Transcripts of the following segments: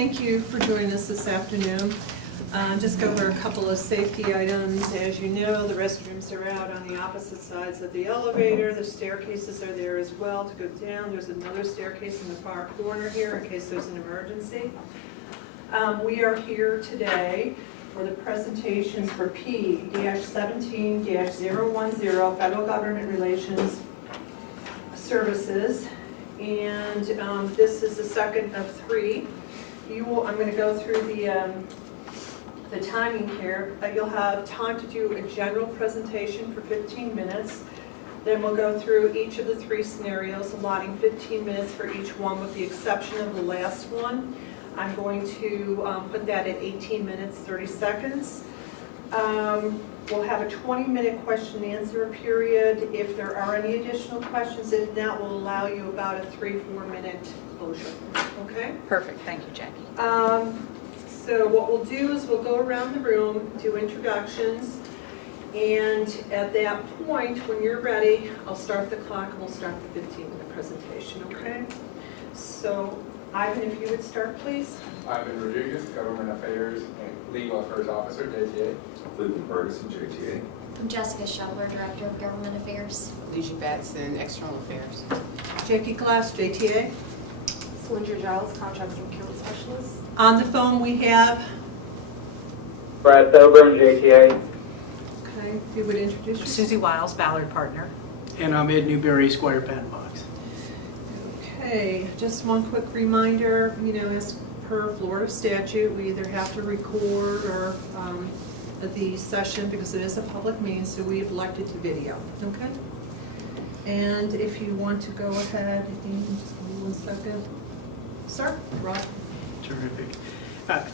thank you for joining us this afternoon. Just go over a couple of safety items. As you know, the restrooms are out on the opposite sides of the elevator. The staircases are there as well to go down. There's another staircase in the far corner here in case there's an emergency. We are here today for the presentations for P-17-010 Federal Government Relations Services. And this is the second of three. I'm going to go through the timing here. You'll have time to do a general presentation for 15 minutes. Then we'll go through each of the three scenarios, allotting 15 minutes for each one with the exception of the last one. I'm going to put that at 18 minutes, 30 seconds. We'll have a 20-minute question and answer period if there are any additional questions. If not, we'll allow you about a 3-4 minute closure. Okay? Perfect. Thank you, Jackie. So what we'll do is we'll go around the room, do introductions, and at that point, when you're ready, I'll start the clock and we'll start the 15-minute presentation, okay? So, Ivan, if you would start, please. Ivan Rodriguez, Government Affairs and Legal Affairs Officer, JTA. Cleveland Ferguson, JTA. I'm Jessica Shuttler, Director of Government Affairs. Alicia Batson, External Affairs. Jackie Glass, JTA. Cylindra Giles, Contracts and Procurement Specialist. On the phone we have, Brad Thoburn, JTA. okay, if you would introduce yourself. Susie Wiles, Ballard Partner. And I'm Ed Newberry, Squire, Patton, Boggs. Okay, just one quick reminder, as per Florida statute, we either have to record or the session because it is a public meeting, so we have elected to video, okay? And if you want to go ahead, just give me 1 second. Sir, Rob. Terrific.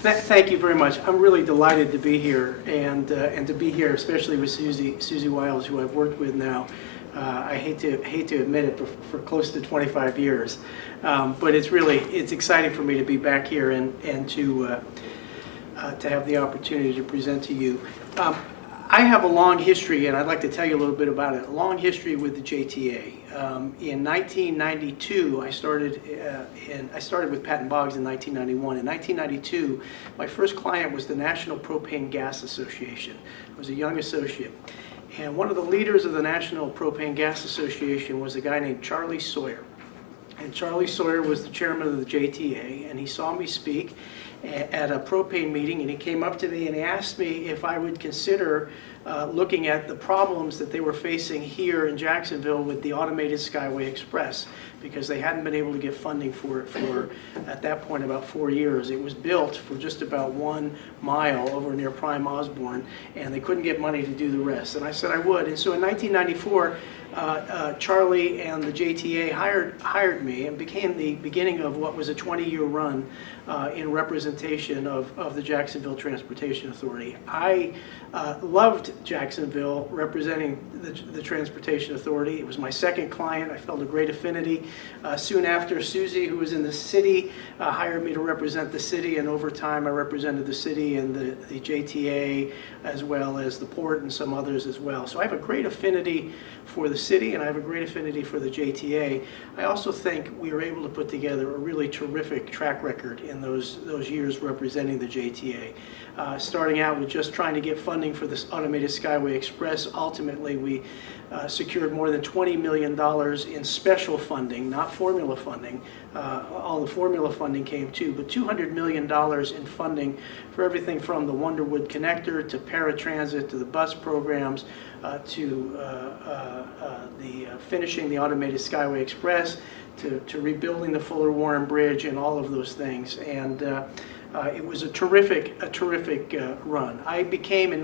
Thank you very much. I'm really delighted to be here and to be here, especially with Susie Wiles, who I've worked with now. I hate to admit it, for close to 25 years, but it's exciting for me to be back here and to have the opportunity to present to you. I have a long history, and I'd like to tell you a little bit about it. A long history with the JTA. In 1992, I started with Patton Boggs in 1991. In 1992, my first client was the National Propane Gas Association. I was a young associate. And one of the leaders of the National Propane Gas Association was a guy named Charlie Sawyer. And Charlie Sawyer was the chairman of the JTA, and he saw me speak at a propane meeting, and he came up to me and he asked me if I would consider looking at the problems that they were facing here in Jacksonville with the automated Skyway Express, because they hadn't been able to get funding for it for, at that point, about 4 years. It was built for just about 1 mile over near Prime Osborne, and they couldn't get money to do the rest. And I said I would. And so in 1994, Charlie and the JTA hired me and became the beginning of what was a 20-year run in representation of the Jacksonville Transportation Authority. I loved Jacksonville representing the Transportation Authority. It was my second client. I felt a great affinity. Soon after, Susie, who was in the city, hired me to represent the city, and over time I represented the city and the JTA, as well as the port and some others as well. So I have a great affinity for the city, and I have a great affinity for the JTA. I also think we were able to put together a really terrific track record in those years representing the JTA. Starting out with just trying to get funding for this automated Skyway Express, ultimately we secured more than $20 million in special funding, not formula funding. All the formula funding came too, but $200 million in funding for everything from the Wonderwood Connector to paratransit to the bus programs to finishing the automated Skyway Express to rebuilding the Fuller Warren Bridge and all of those things. And it was a terrific run. I became in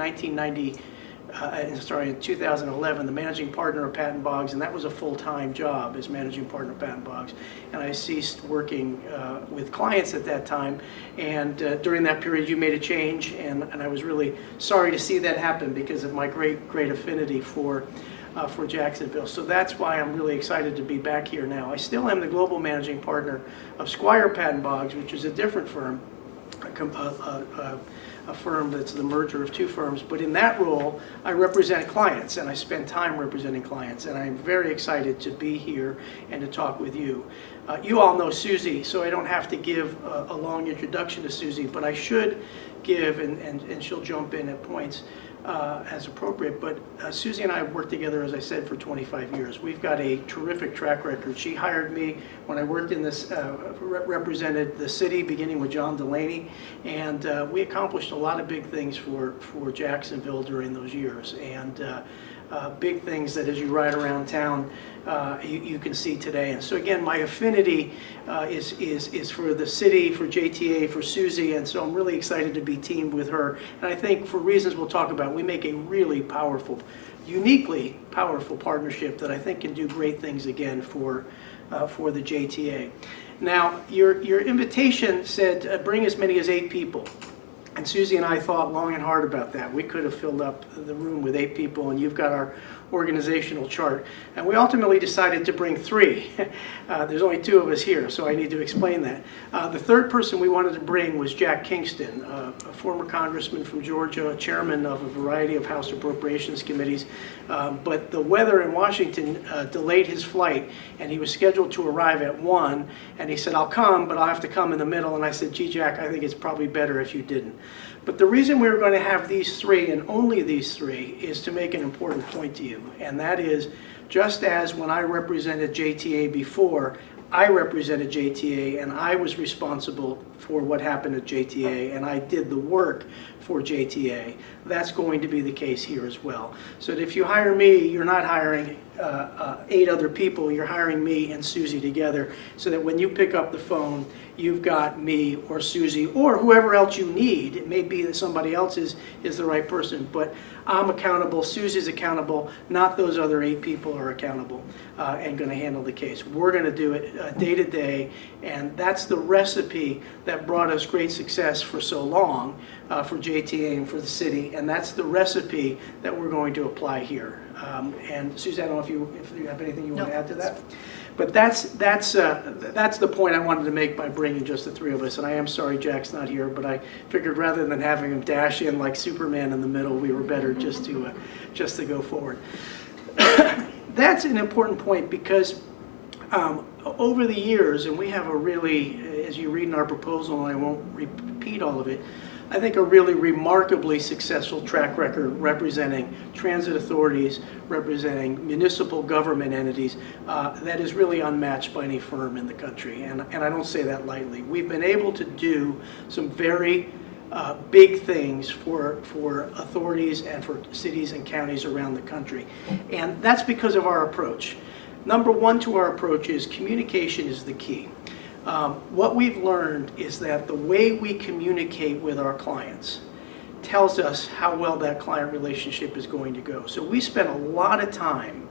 2011, the managing partner of Patton Boggs, and that was a full-time job as managing partner of Patton Boggs. And I ceased working with clients at that time. And during that period, you made a change, and I was really sorry to see that happen because of my great affinity for Jacksonville. So that's why I'm really excited to be back here now. I still am the global managing partner of Squire Patton Boggs, which is a different firm, a firm that's the merger of two firms, but in that role I represent clients and I spend time representing clients, and I'm very excited to be here and to talk with you. You all know Susie, so I don't have to give a long introduction to Susie, but I should give, and she'll jump in at points as appropriate. But Susie and I have worked together, as I said, for 25 years. We've got a terrific track record. She hired me when I worked in this, represented the city, beginning with John Delaney, and we accomplished a lot of big things for Jacksonville during those years. And big things that as you ride around town, you can see today. And so again, my affinity is for the city, for JTA, for Susie, and so I'm really excited to be teamed with her. And I think for reasons we'll talk about, we make a really powerful, uniquely powerful partnership that I think can do great things again for the JTA. Now, your invitation said bring as many as 8 people. And Susie and I thought long and hard about that. We could have filled up the room with 8 people, and you've got our organizational chart. And we ultimately decided to bring 3. There's only 2 of us here, so I need to explain that. The third person we wanted to bring was Jack Kingston, a former congressman from Georgia, chairman of a variety of House Appropriations Committees. But the weather in Washington delayed his flight, and he was scheduled to arrive at 1, and he said, I'll come, but I'll have to come in the middle. And I said, gee, Jack, I think it's probably better if you didn't. But the reason we were going to have these 3, and only these 3, is to make an important point to you. And that is, just as when I represented JTA before, I represented JTA, and I was responsible for what happened at JTA, and I did the work for JTA. That's going to be the case here as well. So that if you hire me, you're not hiring 8 other people, you're hiring me and Susie together, so that when you pick up the phone, you've got me or Susie or whoever else you need. It may be that somebody else is the right person, but I'm accountable, Susie's accountable, not those other 8 people are accountable and going to handle the case. We're going to do it day to day, and that's the recipe that brought us great success for so long for JTA and for the city, and that's the recipe that we're going to apply here. And Susie, I don't know if you have anything you want to add to that? But that's the point I wanted to make by bringing just the 3 of us. And I am sorry Jack's not here, but I figured rather than having him dash in like Superman in the middle, we were better just to go forward. That's an important point because over the years, and we have a really, as you read in our proposal, and I won't repeat all of it, I think a really remarkably successful track record representing transit authorities, representing municipal government entities that is really unmatched by any firm in the country. And I don't say that lightly. We've been able to do some very big things for authorities and for cities and counties around the country. And that's because of our approach. Number 1 to our approach is communication is the key. What we've learned is that the way we communicate with our clients tells us how well that client relationship is going to go. So we spend a lot of time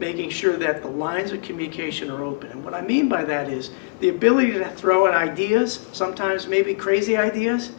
making sure that the lines of communication are open. And what I mean by that is the ability to throw out ideas, sometimes maybe crazy ideas,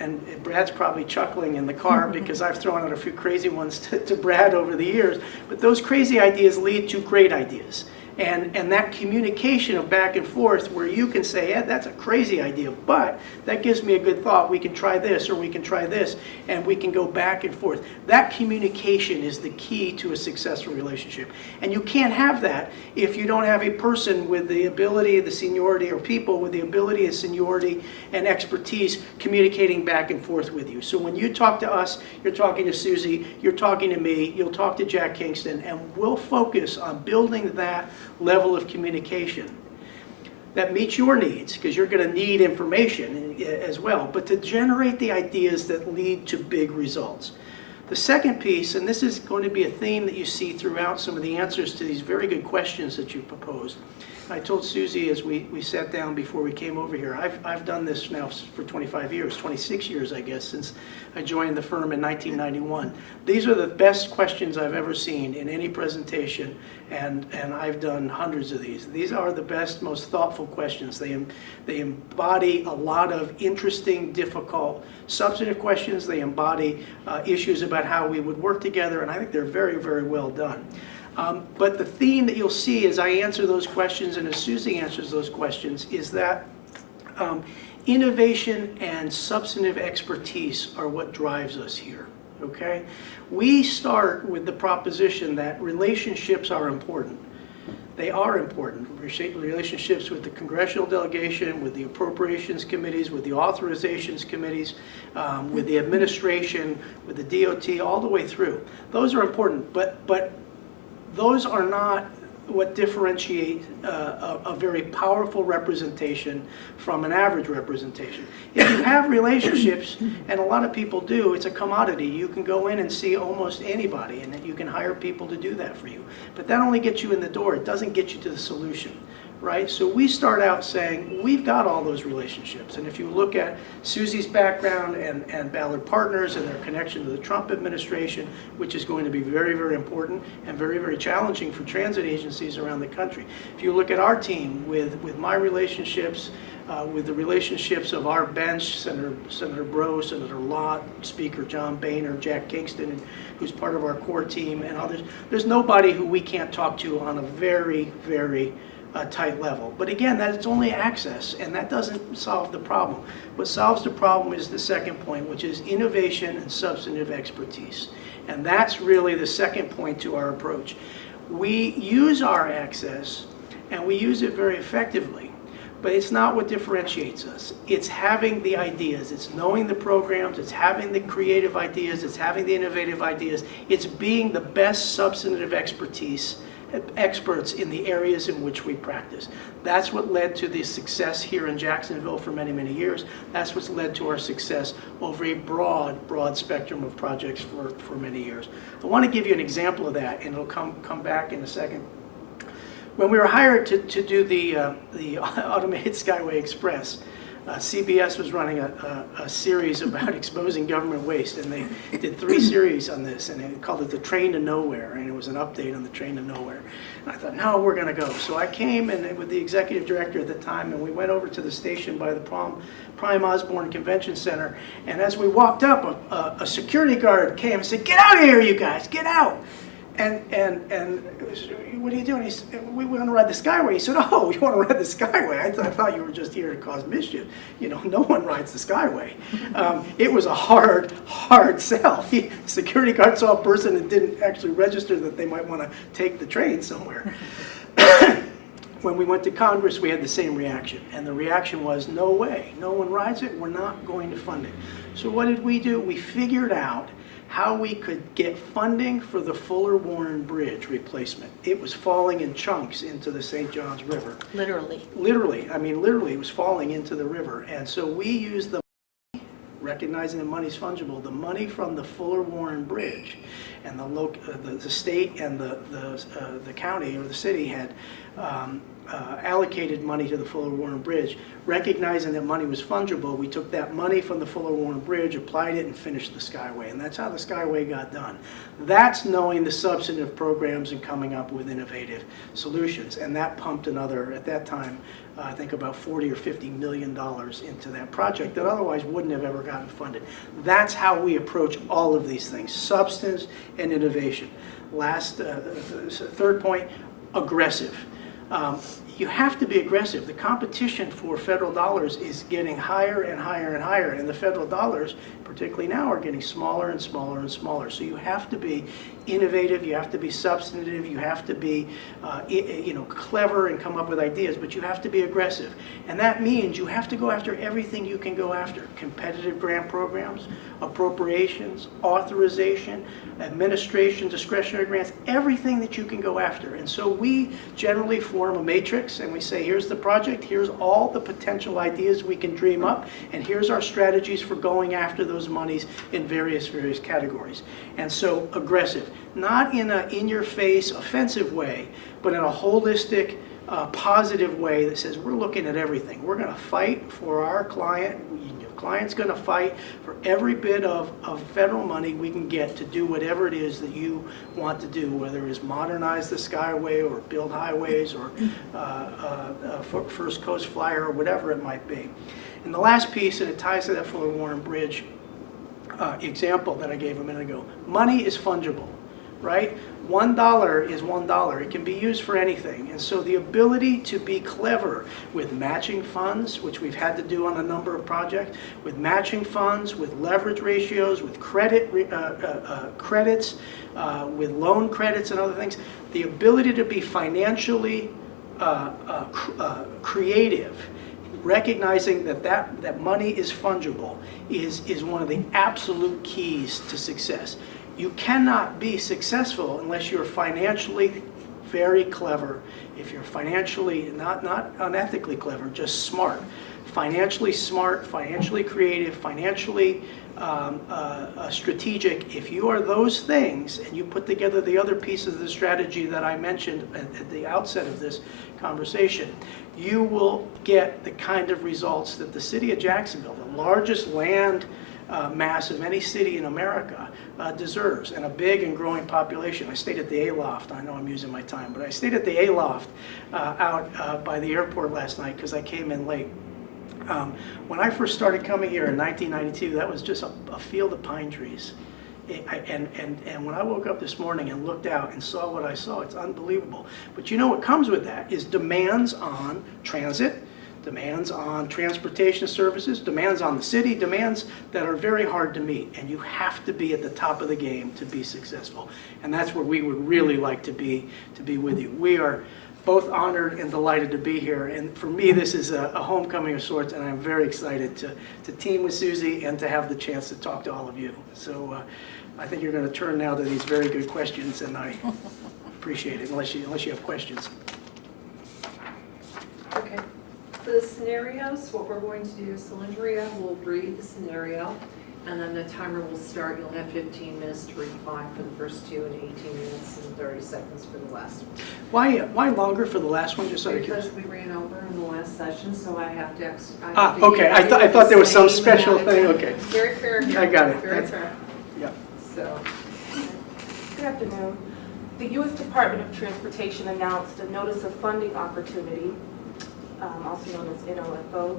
and Brad's probably chuckling in the car because I've thrown out a few crazy ones to Brad over the years, but those crazy ideas lead to great ideas. And that communication of back and forth where you can say, yeah, that's a crazy idea, but that gives me a good thought. We can try this or we can try this, and we can go back and forth. That communication is the key to a successful relationship. And you can't have that if you don't have a person with the ability, the seniority, or people with the ability and seniority and expertise communicating back and forth with you. So when you talk to us, you're talking to Susie, you're talking to me, you'll talk to Jack Kingston, and we'll focus on building that level of communication that meets your needs, because you're going to need information as well, but to generate the ideas that lead to big results. The second piece, and this is going to be a theme that you see throughout some of the answers to these very good questions that you proposed. I told Susie as we sat down before we came over here, I've done this now for 25 years, 26 years I guess, since I joined the firm in 1991. These are the best questions I've ever seen in any presentation, and I've done hundreds of these. These are the best, most thoughtful questions. They embody a lot of interesting, difficult, substantive questions. They embody issues about how we would work together, and I think they're very, very well done. But the theme that you'll see as I answer those questions and as Susie answers those questions is that innovation and substantive expertise are what drives us here, okay? We start with the proposition that relationships are important. They are important. Relationships with the congressional delegation, with the appropriations committees, with the authorizations committees, with the administration, with the DOT, all the way through. Those are important, but those are not what differentiate a very powerful representation from an average representation. If you have relationships, and a lot of people do, it's a commodity. You can go in and see almost anybody, and you can hire people to do that for you. But that only gets you in the door. It doesn't get you to the solution, right? So we start out saying, we've got all those relationships. And if you look at Susie's background and Ballard Partners and their connection to the Trump administration, which is going to be very, very important and very, very challenging for transit agencies around the country. If you look at our team with my relationships, with the relationships of our bench, Senator Breaux, Senator Lott, Speaker John Boehner, Jack Kingston, who's part of our core team, and others, there's nobody who we can't talk to on a very, very tight level. But again, that's only access, and that doesn't solve the problem. What solves the problem is the second point, which is innovation and substantive expertise. And that's really the second point to our approach. We use our access, and we use it very effectively. But it's not what differentiates us. It's having the ideas. It's knowing the programs. It's having the creative ideas. It's having the innovative ideas. It's being the best substantive experts in the areas in which we practice. That's what led to the success here in Jacksonville for many, many years. That's what's led to our success over a broad spectrum of projects for many years. I want to give you an example of that, and it'll come back in a second. When we were hired to do the automated Skyway Express, CBS was running a series about exposing government waste, and they did 3 series on this, and they called it the Train to Nowhere, and it was an update on the Train to Nowhere. And I thought, no, we're going to go. So I came and with the executive director at the time, and we went over to the station by the Prime Osborne Convention Center, and as we walked up, a security guard came and said, "Get out of here, you guys, get out!" And what are you doing? He said, "We want to ride the Skyway." He said, "Oh, you want to ride the Skyway? I thought you were just here to cause mischief. You know, no one rides the Skyway." It was a hard sell. The security guard saw a person and didn't actually register that they might want to take the train somewhere. When we went to Congress, we had the same reaction. And the reaction was, no way. No one rides it. We're not going to fund it. So what did we do? We figured out how we could get funding for the Fuller-Warren Bridge replacement. It was falling in chunks into the St. Johns River. Literally. Literally, I mean literally, it was falling into the river. And so we used the money, recognizing that money's fungible, the money from the Fuller-Warren Bridge, and the state and the county or the city had allocated money to the Fuller-Warren Bridge. Recognizing that money was fungible, we took that money from the Fuller-Warren Bridge, applied it, and finished the Skyway. And that's how the Skyway got done. That's knowing the substantive programs and coming up with innovative solutions. And that pumped another, at that time, I think about $40 or $50 million into that project that otherwise wouldn't have ever gotten funded. That's how we approach all of these things, substance and innovation. Third point, aggressive. You have to be aggressive. The competition for federal dollars is getting higher and higher and higher, and the federal dollars, particularly now, are getting smaller and smaller and smaller. So you have to be innovative, you have to be substantive, you have to be clever and come up with ideas, but you have to be aggressive. And that means you have to go after everything you can go after. Competitive grant programs, appropriations, authorization, administration, discretionary grants, everything that you can go after. And so we generally form a matrix and we say, here's the project, here's all the potential ideas we can dream up, and here's our strategies for going after those monies in various categories. And so aggressive, not in a in-your-face offensive way, but in a holistic, positive way that says we're looking at everything. We're going to fight for our client. Your client's going to fight for every bit of federal money we can get to do whatever it is that you want to do, whether it's modernize the Skyway or build highways or First Coast Flyer or whatever it might be. And the last piece, and it ties to that Fuller-Warren Bridge example that I gave a minute ago, money is fungible. right? $1 is $1. It can be used for anything. And so the ability to be clever with matching funds, which we've had to do on a number of projects, with matching funds, with leverage ratios, with credits, with loan credits and other things, the ability to be financially creative, recognizing that money is fungible, is one of the absolute keys to success. You cannot be successful unless you're financially very clever. If you're financially, not unethically clever, just smart. Financially smart, financially creative, financially strategic. If you are those things and you put together the other pieces of the strategy that I mentioned at the outset of this conversation, you will get the kind of results that the city of Jacksonville, the largest land mass of any city in America, deserves, and a big and growing population. I stayed at the A-Loft. I know I'm using my time, but I stayed at the A-Loft out by the airport last night because I came in late. When I first started coming here in 1992, that was just a field of pine trees. And when I woke up this morning and looked out and saw what I saw, it's unbelievable. But you know what comes with that is demands on transit, demands on transportation services, demands on the city, demands that are very hard to meet. And you have to be at the top of the game to be successful. And that's where we would really like to be with you. We are both honored and delighted to be here. And for me, this is a homecoming of sorts, and I'm very excited to team with Susie and to have the chance to talk to all of you. So I think you're going to turn now to these very good questions, and I appreciate it, unless you have questions. Okay. For the scenarios, what we're going to do is Cylindria will read the scenario, and then the timer will start. You'll have 15 minutes to reply for the first two and 18 minutes and 30 seconds for the last one. Why longer for the last one, just out of Because curiosity? we ran over in the last session, so I have to... Okay, I thought there was some special thing, okay. Very fair here. I got it. Very fair. Yeah. So, Good afternoon. The U.S. Department of Transportation announced a Notice of Funding Opportunity, also known as NOFO,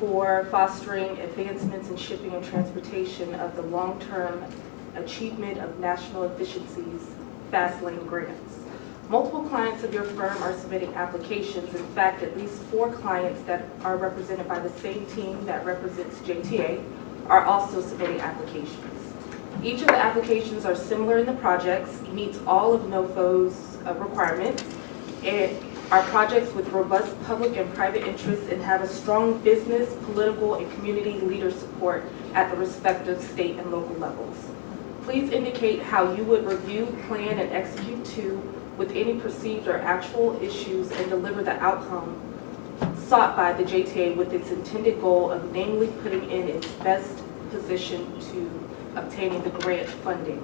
for fostering advancements in shipping and transportation of the long-term achievement of national efficiencies, fast lane grants. Multiple clients of your firm are submitting applications. In fact, at least 4 clients that are represented by the same team that represents JTA are also submitting applications. Each of the applications are similar in the projects, meets all of NOFO's requirements, and are projects with robust public and private interests and have a strong business, political, and community leader support at the respective state and local levels. Please indicate how you would review, plan, and execute with any perceived or actual issues and deliver the outcome sought by the JTA with its intended goal of namely putting in its best position to obtaining the grant funding.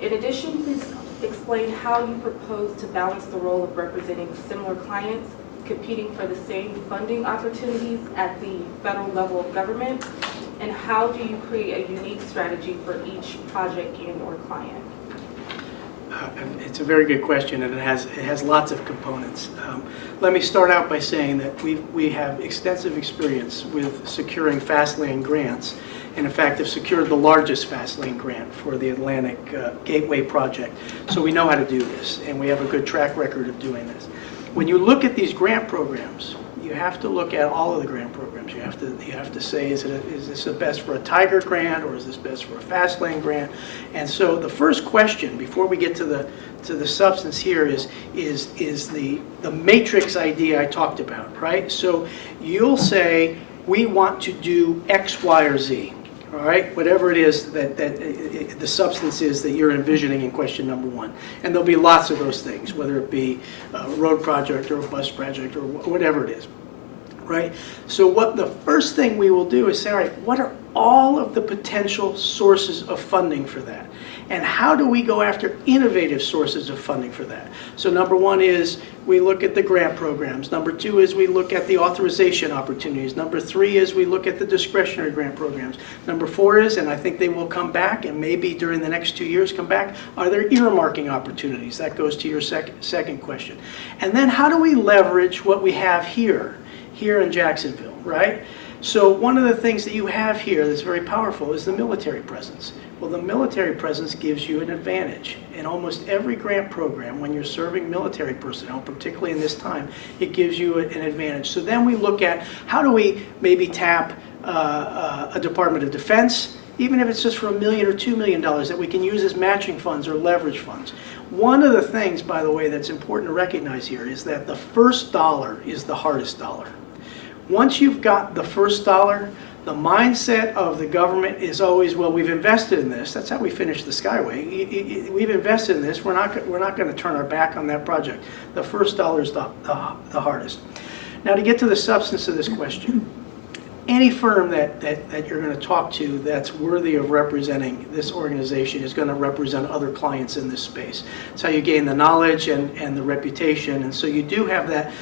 In addition, please explain how you propose to balance the role of representing similar clients competing for the same funding opportunities at the federal level of government, and how do you create a unique strategy for each project and or client? It's a very good question, and it has lots of components. Let me start out by saying that we have extensive experience with securing fast lane grants, and in fact have secured the largest fast lane grant for the Atlantic Gateway project. So we know how to do this, and we have a good track record of doing this. When you look at these grant programs, you have to look at all of the grant programs. You have to say, is this the best for a Tiger grant, or is this best for a fast lane grant? And so the first question before we get to the substance here is the matrix idea I talked about, right? So you'll say, we want to do X, Y, or Z. All right, whatever it is that the substance is that you're envisioning in question number 1. And there'll be lots of those things, whether it be a road project or a bus project or whatever it is, right? So what the first thing we will do is say, all right, what are all of the potential sources of funding for that? And how do we go after innovative sources of funding for that? So number 1 is we look at the grant programs. Number 2 is we look at the authorization opportunities. Number 3 is we look at the discretionary grant programs. Number 4 is, and I think they will come back, and maybe during the next 2 years come back, are there earmarking opportunities? That goes to your second question. And then how do we leverage what we have here in Jacksonville, right? So one of the things that you have here that's very powerful is the military presence. Well, the military presence gives you an advantage. In almost every grant program, when you're serving military personnel, particularly in this time, it gives you an advantage. So then we look at how do we maybe tap a Department of Defense, even if it's just for $1 million or $2 million that we can use as matching funds or leverage funds. One of the things, by the way, that's important to recognize here is that the first dollar is the hardest dollar. Once you've got the first dollar, the mindset of the government is always, well, we've invested in this. That's how we finished the Skyway. We've invested in this. We're not going to turn our back on that project. The first dollar is the hardest. Now, to get to the substance of this question, any firm that you're going to talk to that's worthy of representing this organization is going to represent other clients in this space. It's how you gain the knowledge and the reputation. And so you do have that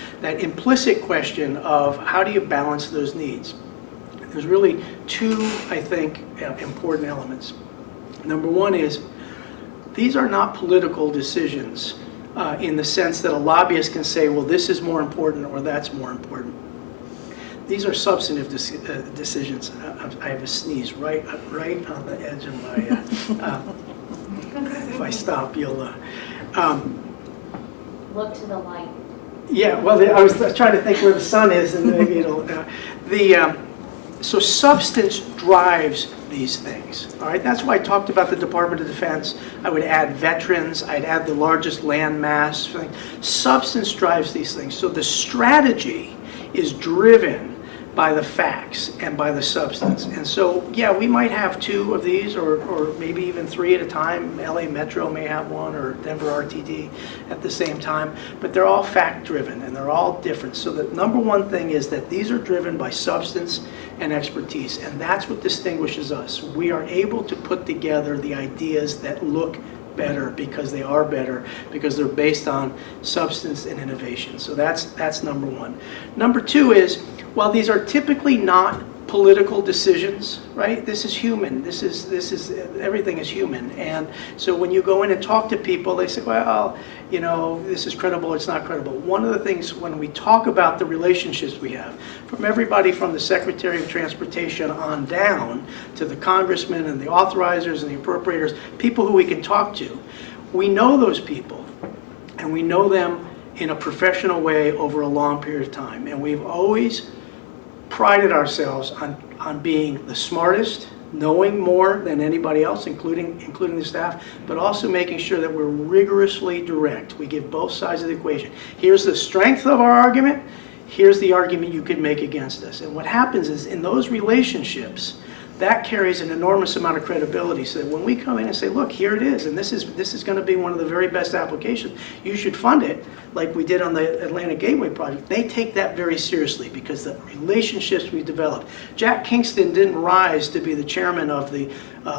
implicit question of how do you balance those needs? There's really two, I think, important elements. Number one is these are not political decisions in the sense that a lobbyist can say, well, this is more important or that's more important. These are substantive decisions. I have a sneeze right on the edge of my, if I stop, you'll... Look to the light. Yeah, well, I was trying to think where the sun is, and maybe it'll... So substance drives these things, all right? That's why I talked about the Department of Defense. I would add veterans. I'd add the largest land mass. Substance drives these things. So the strategy is driven by the facts and by the substance. And so, yeah, we might have two of these or maybe even three at a time. LA Metro may have one or Denver RTD at the same time, but they're all fact-driven and they're all different. So the number one thing is that these are driven by substance and expertise, and that's what distinguishes us. We are able to put together the ideas that look better because they are better, because they're based on substance and innovation. So that's number one. Number two is, while these are typically not political decisions, right? This is human. This is everything is human. And so when you go in and talk to people, they say, well, you know, this is credible, it's not credible. One of the things when we talk about the relationships we have, from everybody from the Secretary of Transportation on down to the congressmen and the authorizers and the appropriators, people who we can talk to, we know those people and we know them in a professional way over a long period of time. And we've always prided ourselves on being the smartest, knowing more than anybody else, including the staff, but also making sure that we're rigorously direct. We give both sides of the equation. Here's the strength of our argument. Here's the argument you could make against us. And what happens is in those relationships, that carries an enormous amount of credibility, so that when we come in and say, look, here it is, and this is going to be one of the very best applications, you should fund it, like we did on the Atlanta Gateway project, they take that very seriously because the relationships we developed. Jack Kingston didn't rise to be the chairman of the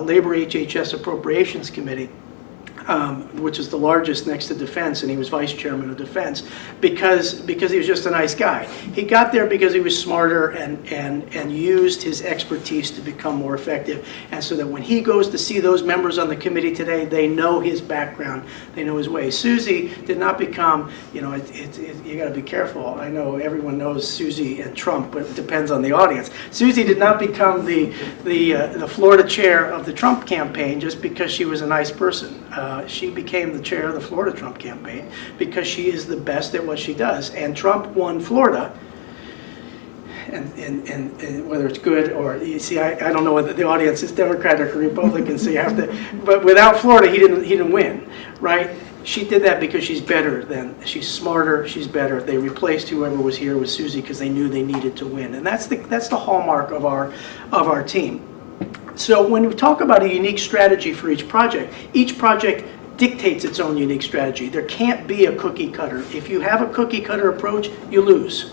Labor HHS Appropriations Committee, which is the largest next to Defense, and he was vice chairman of Defense, because he was just a nice guy. He got there because he was smarter and used his expertise to become more effective, and so that when he goes to see those members on the committee today, they know his background, they know his way. Susie did not become, you know, you got to be careful. I know everyone knows Susie and Trump, but it depends on the audience. Susie did not become the Florida chair of the Trump campaign just because she was a nice person. She became the chair of the Florida Trump campaign because she is the best at what she does. And Trump won Florida. And whether it's good or, you see, I don't know whether the audience is Democratic or Republican, so you have to, but without Florida, he didn't win, right? She did that because she's she's smarter, she's better. They replaced whoever was here with Susie because they knew they needed to win. And that's the hallmark of our team. So when we talk about a unique strategy for each project dictates its own unique strategy. There can't be a cookie cutter. If you have a cookie cutter approach, you lose,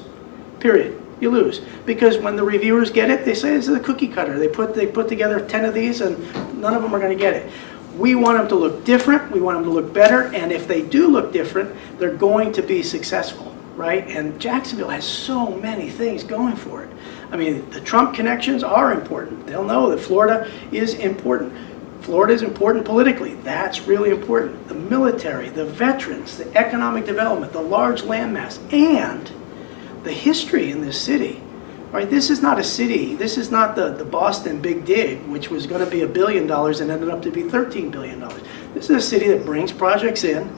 period. You lose. Because when the reviewers get it, they say this is a cookie cutter. They put together 10 of these and none of them are going to get it. We want them to look different, we want them to look better, and if they do look different, they're going to be successful, right? And Jacksonville has so many things going for it. I mean, the Trump connections are important. They'll know that Florida is important. Florida is important politically. That's really important. The military, the veterans, the economic development, the large landmass, and the history in this city right? This is not a city. This is not the Boston Big Dig, which was going to be $1 billion and ended up to be $13 billion. This is a city that brings projects in,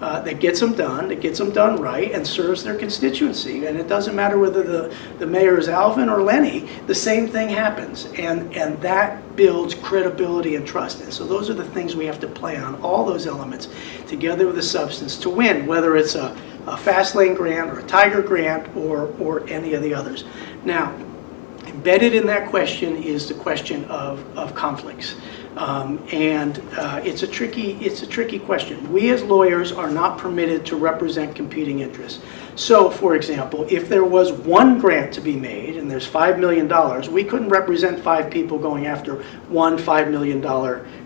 that gets them done right, and serves their constituency. And it doesn't matter whether the mayor is Alvin or Lenny, the same thing happens. And that builds credibility and trust. And so those are the things we have to play on, all those elements, together with the substance to win, whether it's a fast lane grant or a Tiger grant or any of the others. Now, embedded in that question is the question of conflicts. It's a tricky question. We as lawyers are not permitted to represent competing interests. So, for example, if there was one grant to be made and there's $5 million, we couldn't represent 5 people going after one $5 million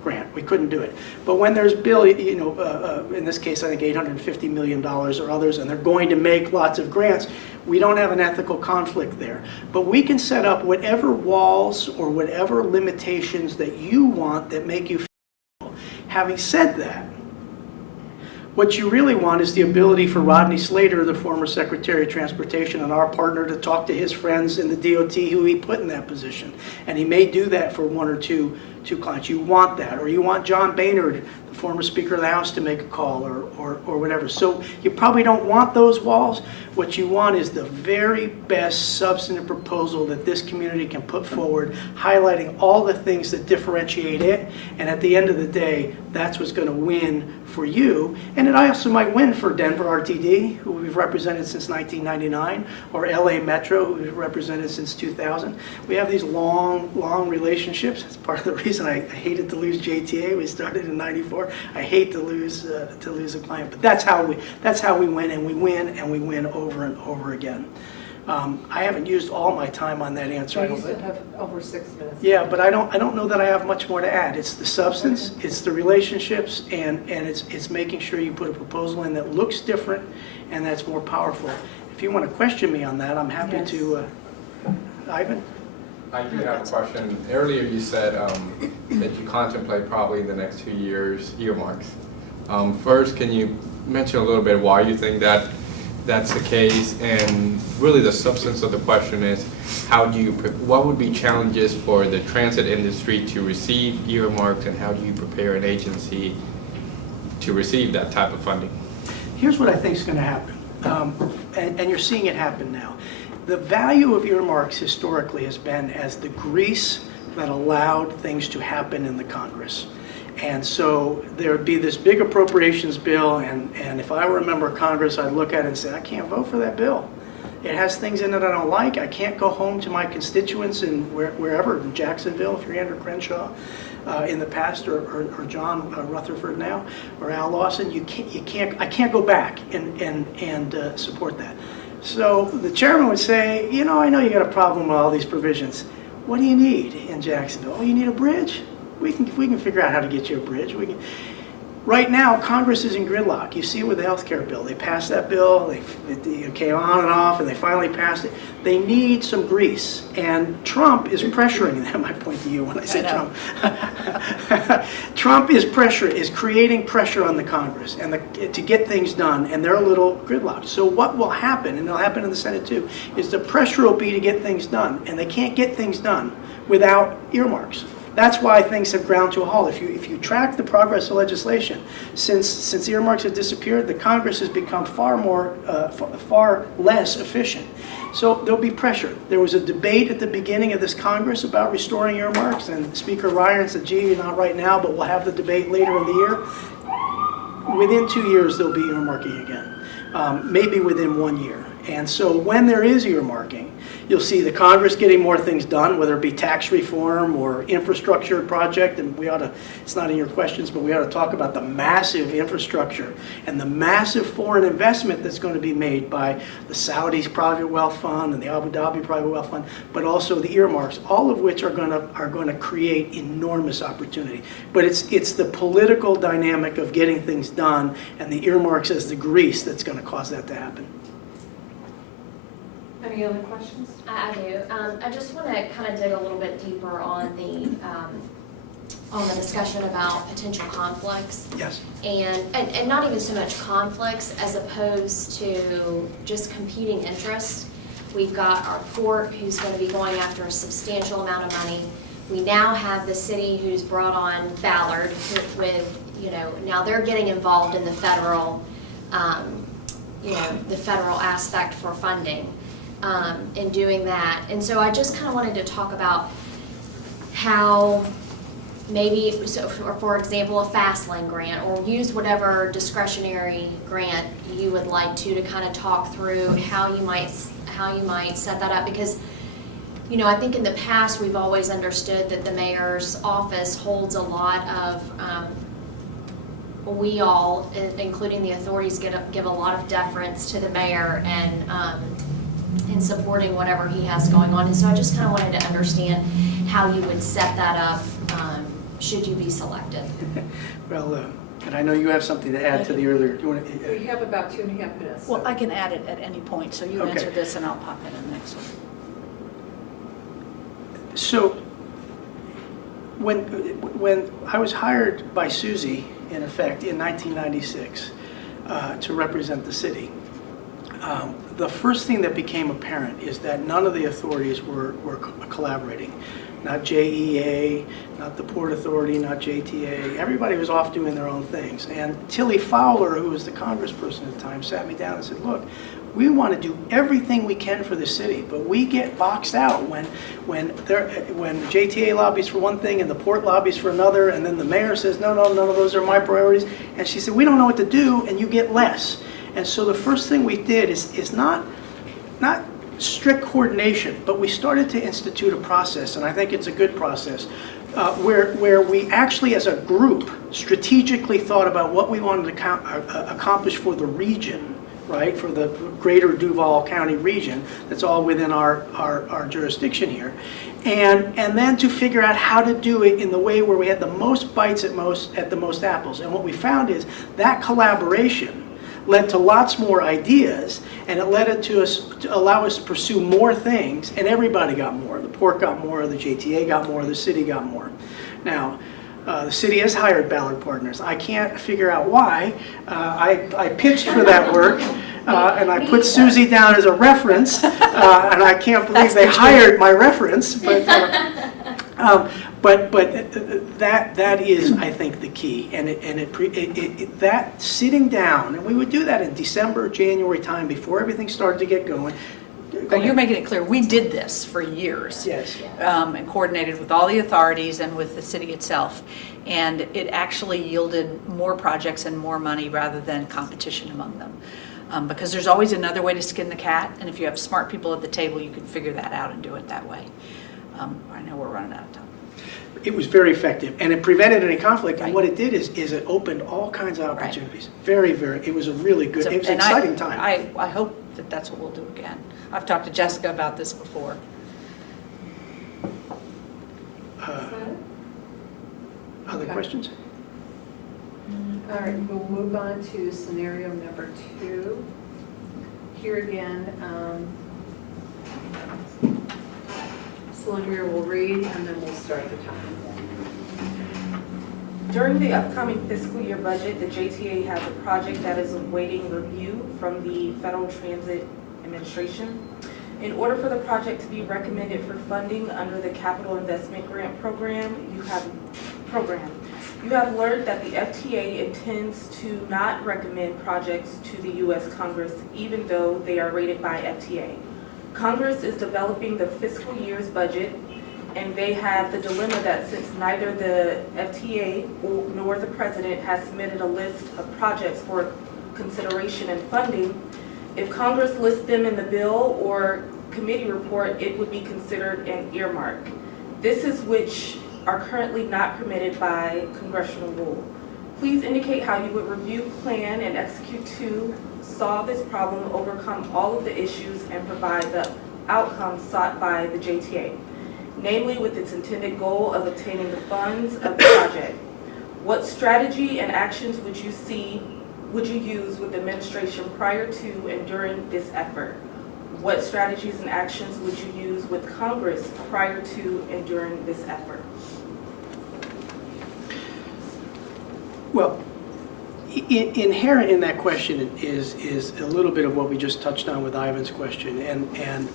grant. We couldn't do it. But when there's in this case, I think $850 million or others, and they're going to make lots of grants, we don't have an ethical conflict there. But we can set up whatever walls or whatever limitations that you want that make you feel. Having said that, what you really want is the ability for Rodney Slater, the former Secretary of Transportation and our partner, to talk to his friends in the DOT who he put in that position. And he may do that for one or two clients. You want that. Or you want John Boehner, the former Speaker of the House, to make a call or whatever. So you probably don't want those walls. What you want is the very best substantive proposal that this community can put forward, highlighting all the things that differentiate it. And at the end of the day, that's what's going to win for you. And it also might win for Denver RTD, who we've represented since 1999, or LA Metro, who we've represented since 2000. We have these long relationships. That's part of the reason I hated to lose JTA. We started in '94. I hate to lose a client, but that's how we win, and we win over and over again. I haven't used all my time on that answer. So you still have over 6 minutes. Yeah, but I don't know that I have much more to add. It's the substance, it's the relationships, and it's making sure you put a proposal in that looks different and that's more powerful. If you want to question me on that, I'm happy to. Ivan? I do have a question. Earlier you said that you contemplate probably in the next 2 years earmarks. First, can you mention a little bit why you think that that's the case, and really the substance of the question is what would be challenges for the transit industry to receive earmarks, and how do you prepare an agency to receive that type of funding? Here's what I think is going to happen, and you're seeing it happen now. The value of earmarks historically has been as the grease that allowed things to happen in the Congress. And so there would be this big appropriations bill, and if I were a member of Congress, I'd look at it and say, I can't vote for that bill. It has things in it I don't like. I can't go home to my constituents in wherever, in Jacksonville, if you're Andrew Crenshaw in the past, or John Rutherford now, or Al Lawson. I can't go back and support that. So the chairman would say, I know you got a problem with all these provisions. What do you need in Jacksonville? Oh, you need a bridge? We can figure out how to get you a bridge. Right now, Congress is in gridlock. You see it with the health care bill. They passed that bill, it came on and off, and they finally passed it. They need some grease, and Trump is pressuring them. I point to you when I say Trump. Trump is creating pressure on the Congress and to get things done, and they're a little gridlocked. So what will happen, and it'll happen in the Senate too, is the pressure will be to get things done, and they can't get things done without earmarks. That's why things have ground to a halt. If you track the progress of legislation, since earmarks have disappeared, the Congress has become far less efficient. So there'll be pressure. There was a debate at the beginning of this Congress about restoring earmarks, and Speaker Ryan said, gee, not right now, but we'll have the debate later in the year. Within 2 years, there'll be earmarking again, maybe within 1 year. And so when there is earmarking, you'll see the Congress getting more things done, whether it be tax reform or infrastructure project, and it's not in your questions, but we ought to talk about the massive infrastructure and the massive foreign investment that's going to be made by the Saudis private wealth fund and the Abu Dhabi private wealth fund, but also the earmarks, all of which are going to create enormous opportunity. But it's the political dynamic of getting things done and the earmarks as the grease that's going to cause that to happen. Any other questions? I do. I just want to kind of dig a little bit deeper on the discussion about potential conflicts. Yes. And not even so much conflicts as opposed to just competing interests. We've got our port, who's going to be going after a substantial amount of money. We now have the city who's brought on Ballard with, now they're getting involved in the federal, the federal aspect for funding in doing that. And so I just kind of wanted to talk about how maybe, so for example, a fast lane grant, or use whatever discretionary grant you would like to kind of talk through how you might set that up, because I think in the past we've always understood that the mayor's office holds a lot of, we all, including the authorities, give a lot of deference to the mayor and in supporting whatever he has going on. And so I just kind of wanted to understand how you would set that up should you be selected. Well, and I know you have something to add to the earlier. Do you want to? We have about 2.5 minutes. Well, I can add it at any point, so you Okay. answer this and I'll pop in the next one. So, when I was hired by Susie, in effect, in 1996, to represent the city, the first thing that became apparent is that none of the authorities were collaborating. Not JEA, not the Port Authority, not JTA. Everybody was off doing their own things. And Tilly Fowler, who was the congressperson at the time, sat me down and said, look, we want to do everything we can for the city, but we get boxed out when the JTA lobbies for one thing and the port lobbies for another, and then the mayor says, no, none of those are my priorities. And she said, we don't know what to do, and you get less. And so the first thing we did is not strict coordination, but we started to institute a process, and I think it's a good process, where we actually as a group strategically thought about what we wanted to accomplish for the region, right, for the greater Duval County region that's all within our jurisdiction here, and then to figure out how to do it in the way where we had the most bites at the most apples. And what we found is that collaboration led to lots more ideas, and it led to allow us to pursue more things, and everybody got more. The port got more, the JTA got more, the city got more. Now, the city has hired Ballard Partners. I can't figure out why. I pitched for that work, and I put Susie down as a reference, and I can't believe they hired my reference, but that is, I think, the key, and that sitting down, and we would do that in December, January time before everything started to get going. But you're making it clear, we did this for years. Yes. And coordinated with all the authorities and with the city itself. And it actually yielded more projects and more money rather than competition among them. Because there's always another way to skin the cat, and if you have smart people at the table, you can figure that out and do it that way. I know we're running out of time. It was very effective, and it prevented any conflict, and Right. what it did is it opened all kinds of opportunities. Very, it was a really good, it was an And exciting time. I hope that that's what we'll do again. I've talked to Jessica about this before. Other questions? All right, we'll move on to scenario number 2. Here again, Sylvia will read, and then we'll start the time. During the upcoming fiscal year budget, the JTA has a project that is awaiting review from the Federal Transit Administration. In order for the project to be recommended for funding under the Capital Investment Grant Program, you have learned that the FTA intends to not recommend projects to the U.S. Congress, even though they are rated by FTA. Congress is developing the fiscal year's budget, and they have the dilemma that since neither the FTA nor the President has submitted a list of projects for consideration and funding, if Congress lists them in the bill or committee report, it would be considered an earmark. This is which are currently not permitted by congressional rule. Please indicate how you would review, plan, and execute to solve this problem, overcome all of the issues, and provide the outcomes sought by the JTA, namely with its intended goal of obtaining the funds of the project. What strategy and actions would you use with the administration prior to and during this effort? What strategies and actions would you use with Congress prior to and during this effort? Well, inherent in that question is a little bit of what we just touched on with Ivan's question, and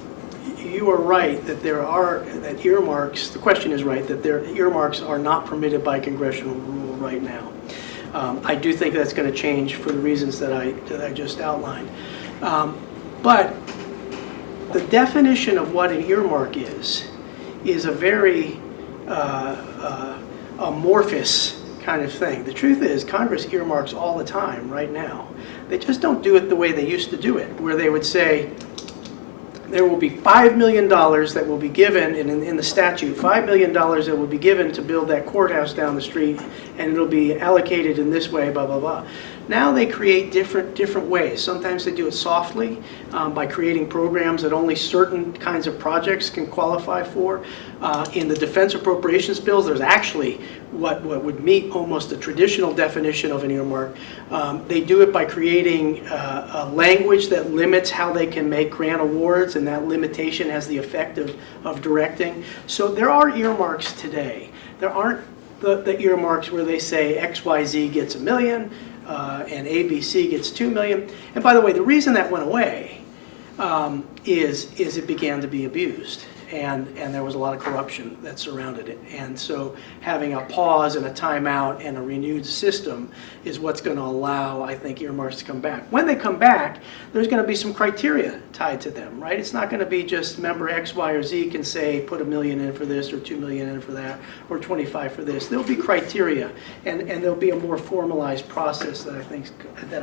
you are right that that earmarks, the question is right, that earmarks are not permitted by congressional rule right now. I do think that's going to change for the reasons that I just outlined. But the definition of what an earmark is a very amorphous kind of thing. The truth is, Congress earmarks all the time right now. They just don't do it the way they used to do it, where they would say, there will be $5 million that will be given, in the statute, $5 million that will be given to build that courthouse down the street, and it'll be allocated in this way, blah, blah, blah. Now they create different ways. Sometimes they do it softly by creating programs that only certain kinds of projects can qualify for. In the defense appropriations bills, there's actually what would meet almost the traditional definition of an earmark. They do it by creating a language that limits how they can make grant awards, and that limitation has the effect of directing. So there are earmarks today. There aren't the earmarks where they say XYZ gets $1 million and ABC gets $2 million. And by the way, the reason that went away is it began to be abused. And there was a lot of corruption that surrounded it. And so having a pause and a timeout and a renewed system is what's going to allow, I think, earmarks to come back. When they come back, there's going to be some criteria tied to them, right? It's not going to be just member X, Y, or Z can say put $1 million in for this or $2 million in for that or 25 for this. There'll be criteria, and there'll be a more formalized process that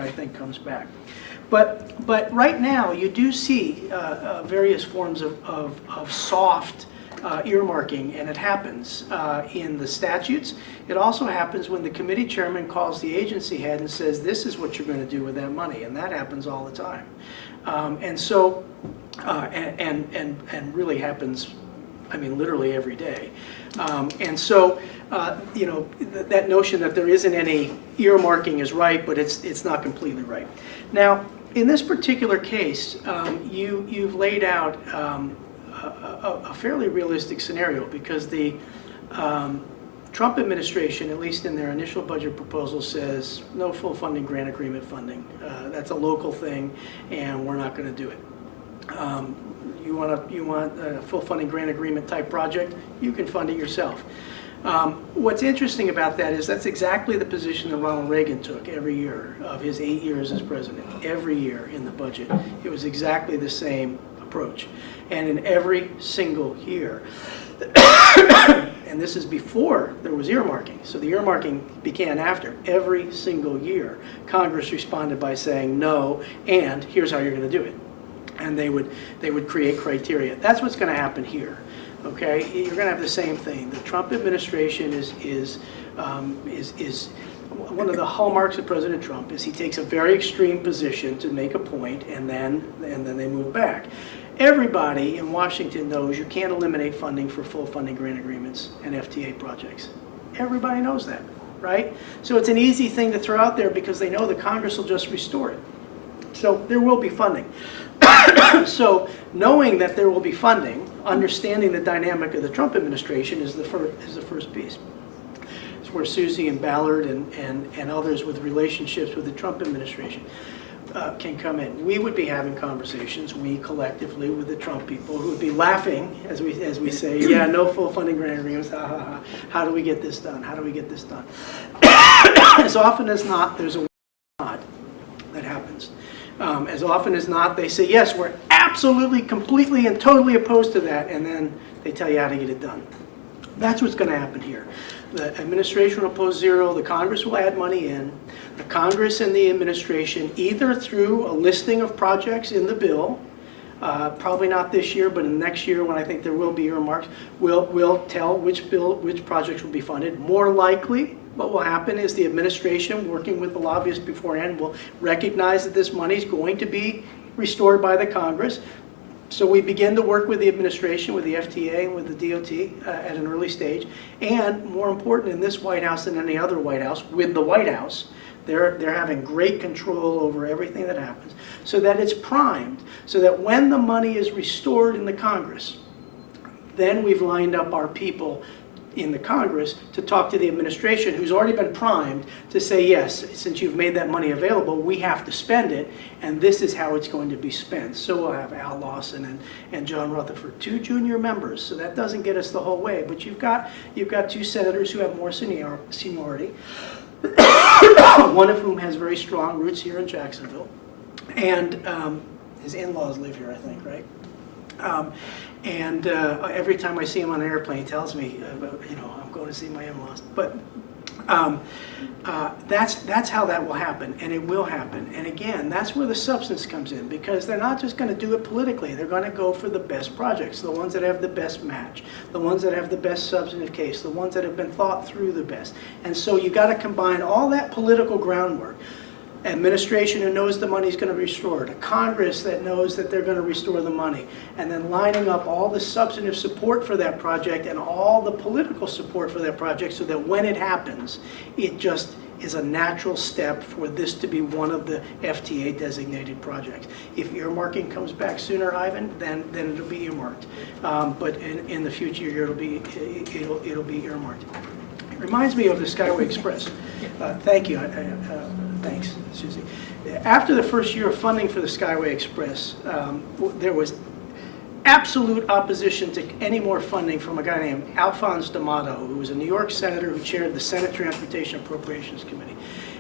I think comes back. But right now, you do see various forms of soft earmarking, and it happens in the statutes. It also happens when the committee chairman calls the agency head and says, this is what you're going to do with that money, and that happens all the time. And so, and really happens, I mean, literally every day. And so, you know, that notion that there isn't any earmarking is right, but it's not completely right. Now, in this particular case, you've laid out a fairly realistic scenario, because the Trump administration, at least in their initial budget proposal, says no full funding grant agreement funding. That's a local thing, and we're not going to do it. You want a full funding grant agreement type project, you can fund it yourself. What's interesting about that is that's exactly the position that Ronald Reagan took every year of his 8 years as president. Every year in the budget, it was exactly the same approach. And in every single year, and this is before there was earmarking, so the earmarking began after, every single year, Congress responded by saying no, and here's how you're going to do it. And they would create criteria. That's what's going to happen here. Okay, you're going to have the same thing. The Trump administration is one of the hallmarks of President Trump is he takes a very extreme position to make a point, and then they move back. Everybody in Washington knows you can't eliminate funding for full funding grant agreements and FTA projects. Everybody knows that, right? So it's an easy thing to throw out there because they know the Congress will just restore it. So there will be funding. So knowing that there will be funding, understanding the dynamic of the Trump administration is the first piece. It's where Susie and Ballard and others with relationships with the Trump administration can come in. We would be having conversations, we collectively, with the Trump people, who would be laughing as we say, yeah, no full funding grant agreements, ha ha ha. How do we get this done? How do we get this done? As often as not, there's a nod that happens. As often as not, they say, yes, we're absolutely, completely, and totally opposed to that, and then they tell you how to get it done. That's what's going to happen here. The administration will oppose zero, the Congress will add money in. The Congress and the administration, either through a listing of projects in the bill, probably not this year, but in next year when I think there will be earmarks, will tell which projects will be funded. More likely, what will happen is the administration, working with the lobbyists beforehand, will recognize that this money is going to be restored by the Congress. So we begin to work with the administration, with the FTA, and with the DOT at an early stage. And more important in this White House than any other White House, with the White House, they're having great control over everything that happens, so that it's primed, so that when the money is restored in the Congress, then we've lined up our people in the Congress to talk to the administration, who's already been primed to say, yes, since you've made that money available, we have to spend it, and this is how it's going to be spent. So we'll have Al Lawson and John Rutherford, 2 junior members, so that doesn't get us the whole way. But you've got 2 senators who have more seniority, one of whom has very strong roots here in Jacksonville, and his in-laws live here, I think, right? Every time I see him on an airplane, he tells me, I'm going to see my in-laws. But that's how that will happen, and it will happen. And again, that's where the substance comes in, because they're not just going to do it politically. They're going to go for the best projects, the ones that have the best match, the ones that have the best substantive case, the ones that have been thought through the best. And so you got to combine all that political groundwork. Administration who knows the money's going to be restored, a Congress that knows that they're going to restore the money, and then lining up all the substantive support for that project and all the political support for that project so that when it happens, it just is a natural step for this to be one of the FTA designated projects. If earmarking comes back sooner, Ivan, then it'll be earmarked. But in the future, it'll be earmarked. It reminds me of the Skyway Express. Thank you. Thanks, Susie. After the first year of funding for the Skyway Express, there was absolute opposition to any more funding from a guy named Alphonse D'Amato, who was a New York senator who chaired the Senate Transportation Appropriations Committee.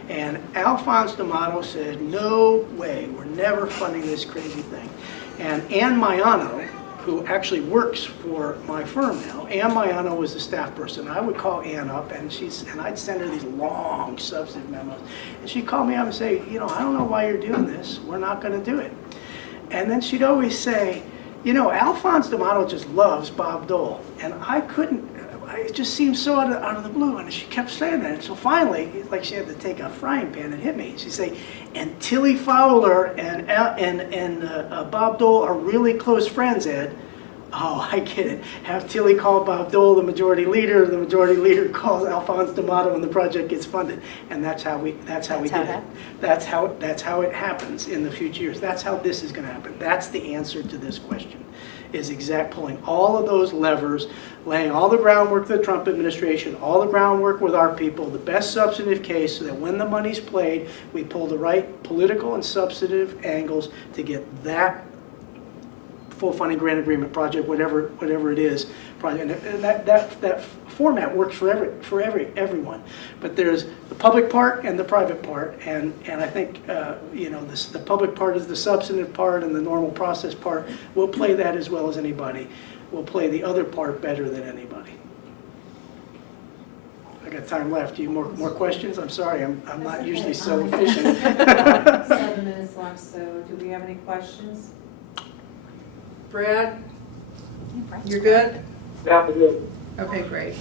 And Alphonse D'Amato said, no way, we're never funding this crazy thing. And Ann Maiano, who actually works for my firm now, Ann Maiano was the staff person. I would call Ann up, and I'd send her these long substantive memos. And she'd call me up and say, I don't know why you're doing this. We're not going to do it. And then she'd always say, Alphonse D'Amato just loves Bob Dole. And it just seemed so out of the blue, and she kept saying that. And so finally, like she had to take a frying pan and hit me. She'd say, and Tilly Fowler and Bob Dole are really close friends, Ed. Oh, I get it. Have Tilly call Bob Dole the majority leader calls Alphonse D'Amato, and the project gets funded. And that's how we did it. That's how it happens in the future years. That's how this is going to happen. That's the answer to this question. Is pulling all of those levers, laying all the groundwork for the Trump administration, all the groundwork with our people, the best substantive case, so that when the money's played, we pull the right political and substantive angles to get that full funding grant agreement project, whatever it is, project. And that format works for everyone. But there's the public part and the private part, and I think the public part is the substantive part, and the normal process part. We'll play that as well as anybody. We'll play the other part better than anybody. I got time left. You more questions? I'm sorry, I'm not usually so efficient. 7 minutes left, so do we have any questions? Brad, you're good? Yeah, I'm good. Okay, great.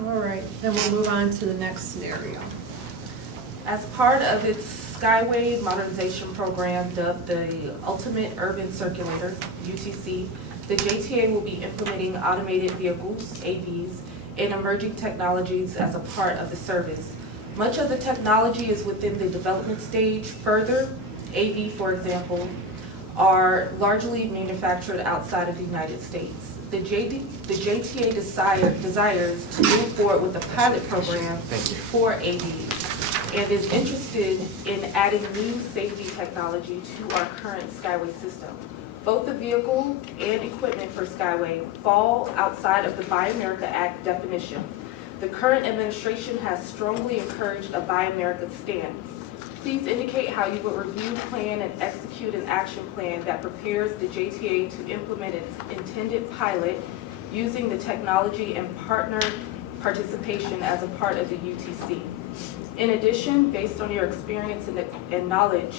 All right, then we'll move on to the next scenario. As part of its Skyway Modernization Program, dubbed the Ultimate Urban Circulator, UTC, the JTA will be implementing automated vehicles, AVs, and emerging technologies as a part of the service. Much of the technology is within the development stage. Further, AV, for example, are largely manufactured outside of the United States. The JTA desires to move forward with a pilot program for AVs and is interested in adding new safety technology to our current Skyway system. Both the vehicle and equipment for Skyway fall outside of the Buy America Act definition. The current administration has strongly encouraged a Buy America stance. Please indicate how you would review, plan, and execute an action plan that prepares the JTA to implement its intended pilot using the technology and partner participation as a part of the UTC. In addition, based on your experience and knowledge,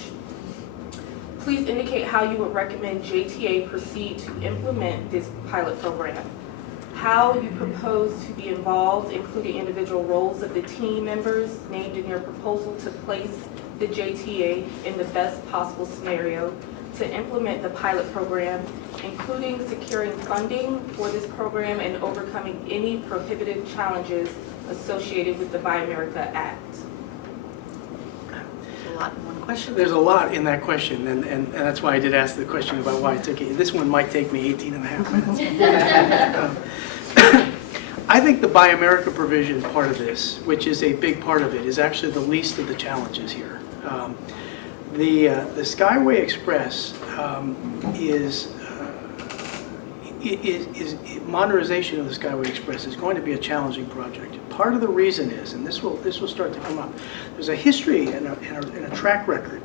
please indicate how you would recommend JTA proceed to implement this pilot program, how you propose to be involved, including individual roles of the team members named in your proposal to place the JTA in the best possible scenario to implement the pilot program, including securing funding for this program and overcoming any prohibitive challenges associated with the Buy America Act. A lot in one question. There's a lot in that question, and that's why I did ask the question about why it took you. This one might take me 18 and a half minutes. I think the Buy America provision part of this, which is a big part of it, is actually the least of the challenges here. The Skyway Express is modernization of the Skyway Express is going to be a challenging project. Part of the reason is, and this will start to come up, there's a history and a track record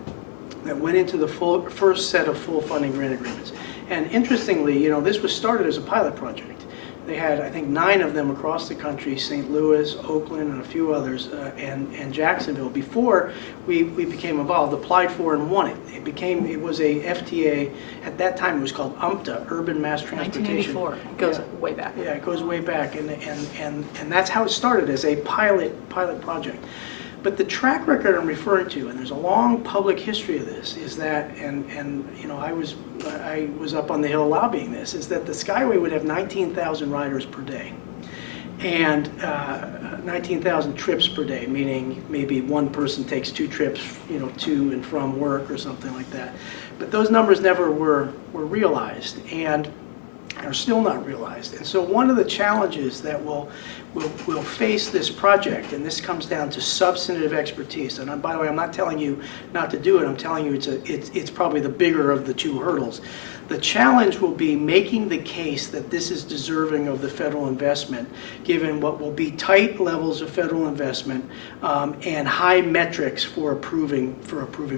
that went into the first set of full funding grant agreements. And interestingly, this was started as a pilot project. They had, I think, 9 of them across the country: St. Louis, Oakland, and a few others, and Jacksonville. Before we became involved, applied for and won it. It was a FTA. At that time, it was called UMTA, Urban Mass Transportation. 1984, it goes way back. Yeah, it goes way back, and that's how it started, as a pilot project. But the track record I'm referring to, and there's a long public history of this, is that, and I was up on the Hill lobbying this, is that the Skyway would have 19,000 riders per day, and 19,000 trips per day, meaning maybe one person takes 2 trips, to and from work or something like that. But those numbers never were realized, and are still not realized. And so one of the challenges that will face this project, and this comes down to substantive expertise, and by the way, I'm not telling you not to do it, I'm telling you it's probably the bigger of the 2 hurdles. The challenge will be making the case that this is deserving of the federal investment, given what will be tight levels of federal investment and high metrics for approving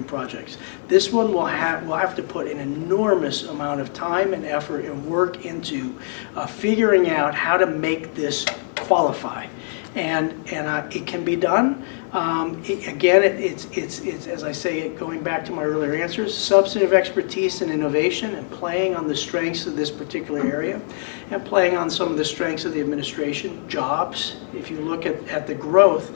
projects. This one will have to put an enormous amount of time and effort and work into figuring out how to make this qualify. And it can be done. It's as I say, going back to my earlier answers, substantive expertise and innovation, and playing on the strengths of this particular area, and playing on some of the strengths of the administration, jobs. If you look at the growth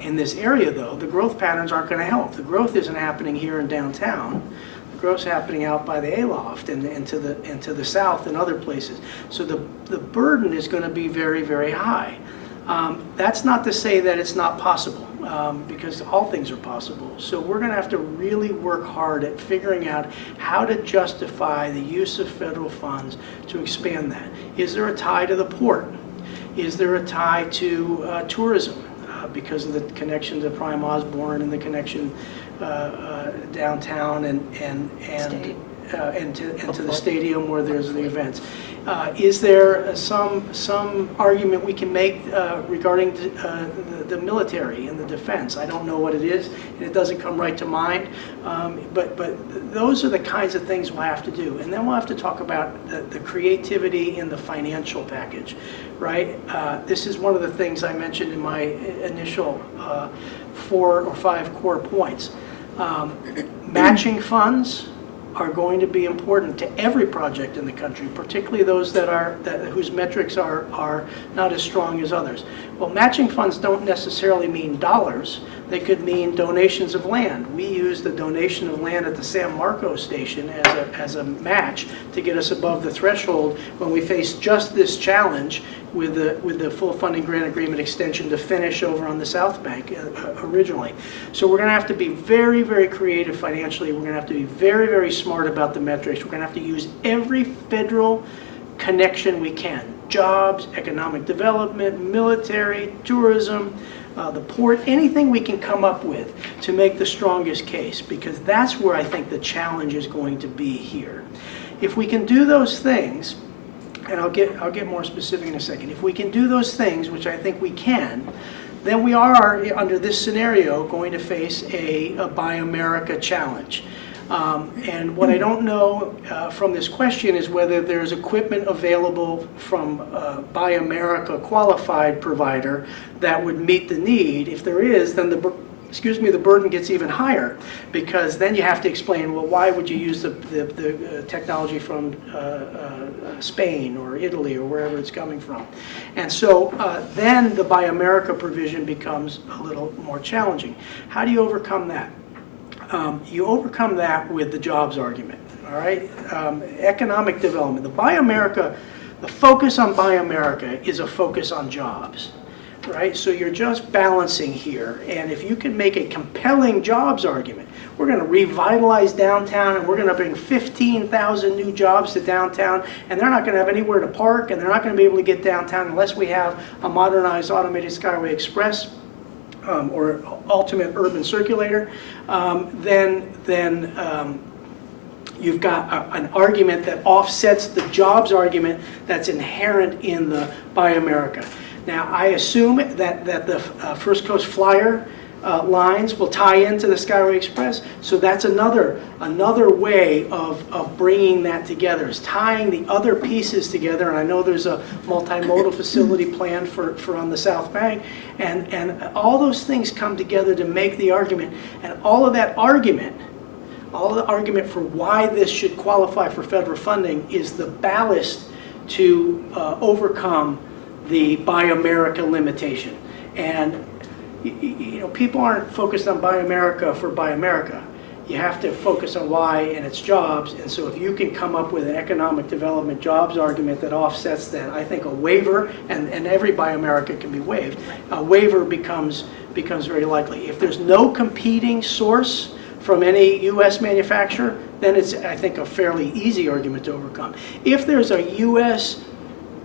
in this area, though, the growth patterns aren't going to help. The growth isn't happening here in downtown. The growth's happening out by the Aloft and to the south and other places. So the burden is going to be very, very high. That's not to say that it's not possible, because all things are possible. So we're going to have to really work hard at figuring out how to justify the use of federal funds to expand that. Is there a tie to the port? Is there a tie to tourism because of the connection to Prime Osborne and the connection downtown and to the stadium where there's the events? Is there some argument we can make regarding the military and the defense? I don't know what it is, and it doesn't come right to mind. But those are the kinds of things we'll have to do, and then we'll have to talk about the creativity in the financial package, right? This is one of the things I mentioned in my initial 4 or 5 core points. Matching funds are going to be important to every project in the country, particularly those whose metrics are not as strong as others. Well, matching funds don't necessarily mean dollars. They could mean donations of land. We use the donation of land at the San Marcos station as a match to get us above the threshold when we face just this challenge with the full funding grant agreement extension to finish over on the South Bank originally. So we're going to have to be very, very creative financially. We're going to have to be very, very smart about the metrics. We're going to have to use every federal connection we can. Jobs, economic development, military, tourism, the port, anything we can come up with to make the strongest case, because that's where I think the challenge is going to be here. If we can do those things, and I'll get more specific in a second, if we can do those things, which I think we can, then we are, under this scenario, going to face a Buy America challenge. And what I don't know from this question is whether there's equipment available from Buy America qualified provider that would meet the need. If there is, then the burden gets even higher, because then you have to explain, well, why would you use the technology from Spain or Italy or wherever it's coming from? And so then the Buy America provision becomes a little more challenging. How do you overcome that? You overcome that with the jobs argument, all right? Economic development. The focus on Buy America is a focus on jobs. right? So you're just balancing here. And if you can make a compelling jobs argument, we're going to revitalize downtown and we're going to bring 15,000 new jobs to downtown, and they're not going to have anywhere to park, and they're not going to be able to get downtown unless we have a modernized automated Skyway Express or ultimate urban circulator, then you've got an argument that offsets the jobs argument that's inherent in the Buy America. Now, I assume that the First Coast Flyer lines will tie into the Skyway Express, so that's another way of bringing that together, is tying the other pieces together. And I know there's a multimodal facility planned for on the South Bank, and all those things come together to make the argument, and all of that argument, all the argument for why this should qualify for federal funding is the ballast to overcome the Buy America limitation. And you know, people aren't focused on Buy America for Buy America. You have to focus on why, and it's jobs. And so if you can come up with an economic development jobs argument that offsets that, I think a waiver, and every Buy America can be waived, a waiver becomes very likely. If there's no competing source from any U.S. manufacturer, then it's, I think, a fairly easy argument to overcome. If there's a U.S.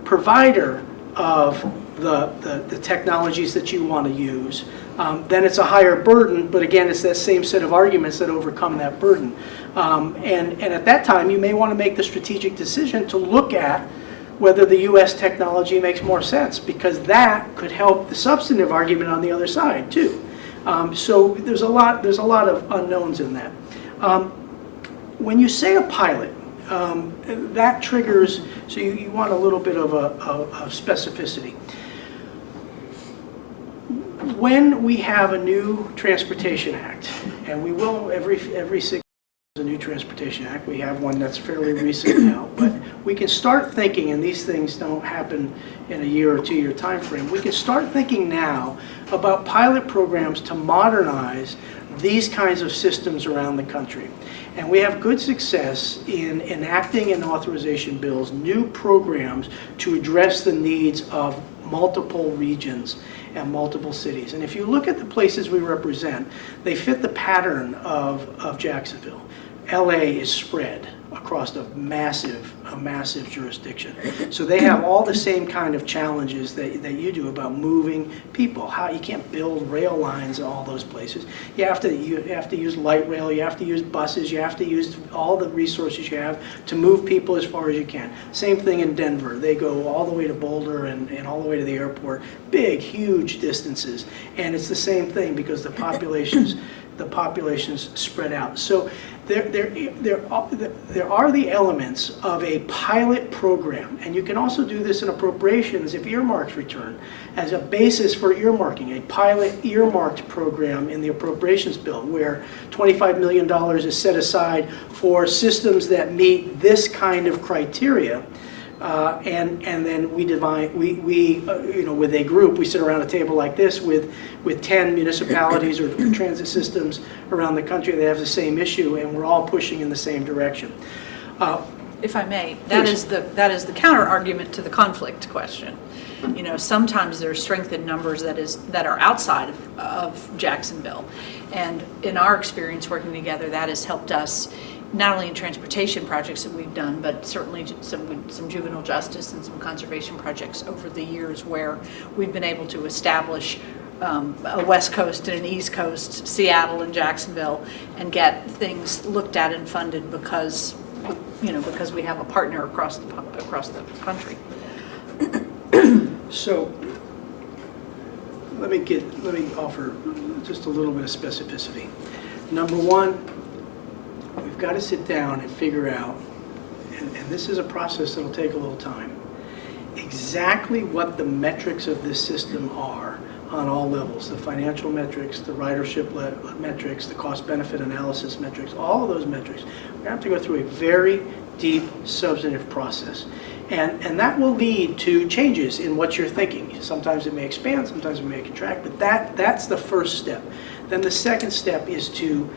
provider of the technologies that you want to use, then it's a higher burden, but again, it's that same set of arguments that overcome that burden. And at that time, you may want to make the strategic decision to look at whether the U.S. technology makes more sense, because that could help the substantive argument on the other side, too. So there's a lot of unknowns in that. When you say a pilot, that triggers, so you want a little bit of specificity. When we have a new Transportation Act, and we will every 6 years a new Transportation Act, we have one that's fairly recent now, but we can start thinking, and these things don't happen in a year or 2 year time frame, we can start thinking now about pilot programs to modernize these kinds of systems around the country. And we have good success in enacting in authorization bills new programs to address the needs of multiple regions and multiple cities. And if you look at the places we represent, they fit the pattern of Jacksonville. LA is spread across a massive jurisdiction. So they have all the same kind of challenges that you do about moving people. How you can't build rail lines in all those places. You have to use light rail, you have to use buses, you have to use all the resources you have to move people as far as you can. Same thing in Denver. They go all the way to Boulder and all the way to the airport. Big, huge distances. And it's the same thing because the population's spread out. So there are the elements of a pilot program, and you can also do this in appropriations if earmarks return as a basis for earmarking, a pilot earmarked program in the appropriations bill where $25 million is set aside for systems that meet this kind of criteria. And then we with a group, we sit around a table like this with 10 municipalities or transit systems around the country that have the same issue, and we're all pushing in the same direction. If I may, that is the counter argument to the conflict question. You know, sometimes there's strength in numbers that are outside of Jacksonville, and in our experience working together, that has helped us not only in transportation projects that we've done, but certainly some juvenile justice and some conservation projects over the years where we've been able to establish a West Coast and an East Coast, Seattle and Jacksonville, and get things looked at and funded because we have a partner across the country. So let me offer just a little bit of specificity. Number one, we've got to sit down and figure out, and this is a process that'll take a little time, exactly what the metrics of this system are on all levels, the financial metrics, the ridership metrics, the cost-benefit analysis metrics, all of those metrics. We have to go through a very deep substantive process. And that will lead to changes in what you're thinking. Sometimes it may expand, sometimes it may contract, but that's the first step. Then the second step is to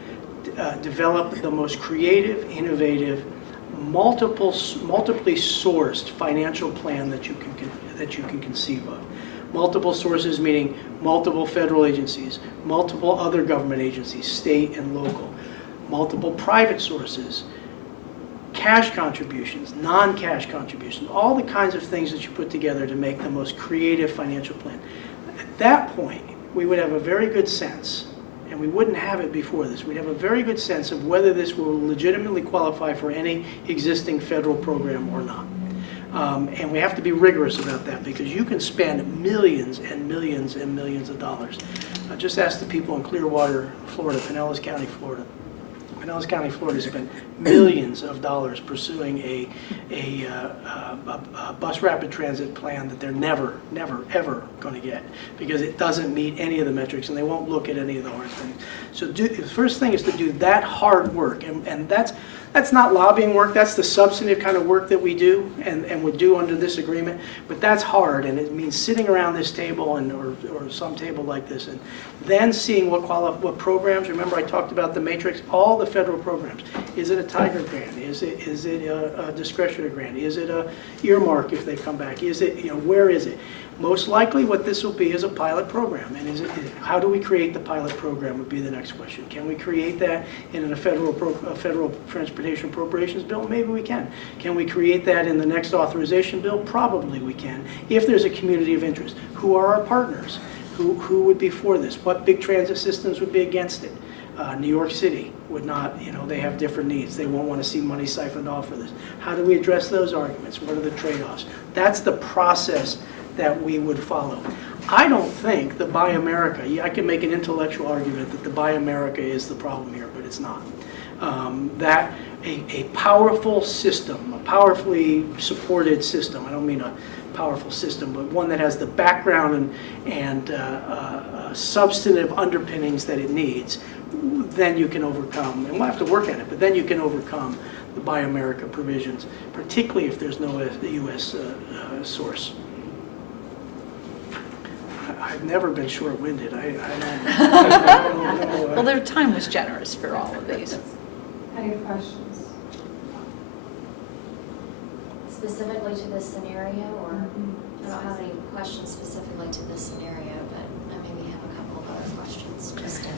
develop the most creative, innovative, multiply sourced financial plan that you can conceive of. Multiple sources meaning multiple federal agencies, multiple other government agencies, state and local, multiple private sources, cash contributions, non-cash contributions, all the kinds of things that you put together to make the most creative financial plan. At that point, we would have a very good sense, and we wouldn't have it before this, we'd have a very good sense of whether this will legitimately qualify for any existing federal program or not. And we have to be rigorous about that because you can spend millions and millions and millions of dollars. Just ask the people in Clearwater, Florida, Pinellas County, Florida. Pinellas County, Florida spent millions of dollars pursuing a bus rapid transit plan that they're never, ever going to get because it doesn't meet any of the metrics and they won't look at any of the hard things. So the first thing is to do that hard work, and that's not lobbying work, that's the substantive kind of work that we do and would do under this agreement, but that's hard, and it means sitting around this table or some table like this and then seeing what programs. Remember I talked about the matrix, all the federal programs. Is it a Tiger grant? Is it a discretionary grant? Is it a earmark if they come back? Is it, where is it? Most likely what this will be is a pilot program. And how do we create the pilot program would be the next question. Can we create that in a federal transportation appropriations bill? Maybe we can. Can we create that in the next authorization bill? Probably we can, if there's a community of interest. Who are our partners? Who would be for this? What big transit systems would be against it? New York City would not, they have different needs. They won't want to see money siphoned off for this. How do we address those arguments? What are the trade-offs? That's the process that we would follow. I don't think the Buy America, I can make an intellectual argument that the Buy America is the problem here, but it's not. That a powerful system, a powerfully supported system, I don't mean a powerful system, but one that has the background and substantive underpinnings that it needs, then you can overcome, and we'll have to work at it, but then you can overcome the Buy America provisions, particularly if there's no U.S. Source. I've never been short-winded. I don't know. Well, their time was generous for all of these. Any questions? Specifically to this scenario, or I don't have any questions specifically to this scenario, but I maybe have a couple of other questions. Just to...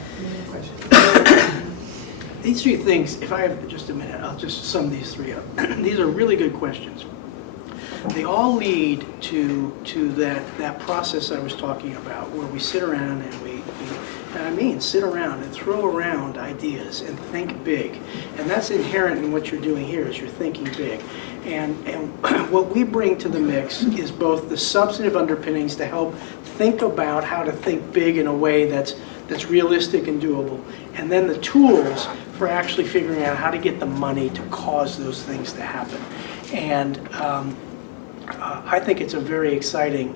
These three things, if I have just a minute, I'll just sum these three up. These are really good questions. They all lead to that process I was talking about, where we sit around and sit around and throw around ideas and think big. And that's inherent in what you're doing here, is you're thinking big. And what we bring to the mix is both the substantive underpinnings to help think about how to think big in a way that's realistic and doable, and then the tools for actually figuring out how to get the money to cause those things to happen. And I think it's a very exciting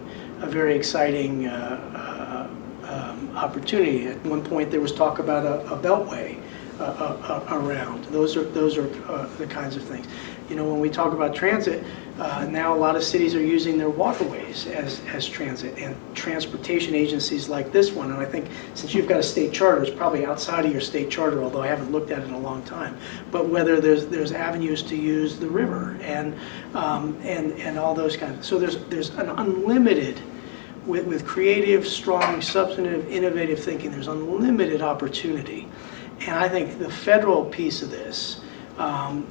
opportunity. At one point, there was talk about a beltway around. Those are the kinds of things. When we talk about transit, now a lot of cities are using their waterways as transit, and transportation agencies like this one. And I think since you've got a state charter, it's probably outside of your state charter, although I haven't looked at it in a long time. But whether there's avenues to use the river and all those kinds of. So there's an unlimited. With creative, strong, substantive, innovative thinking, there's unlimited opportunity. And I think the federal piece of this,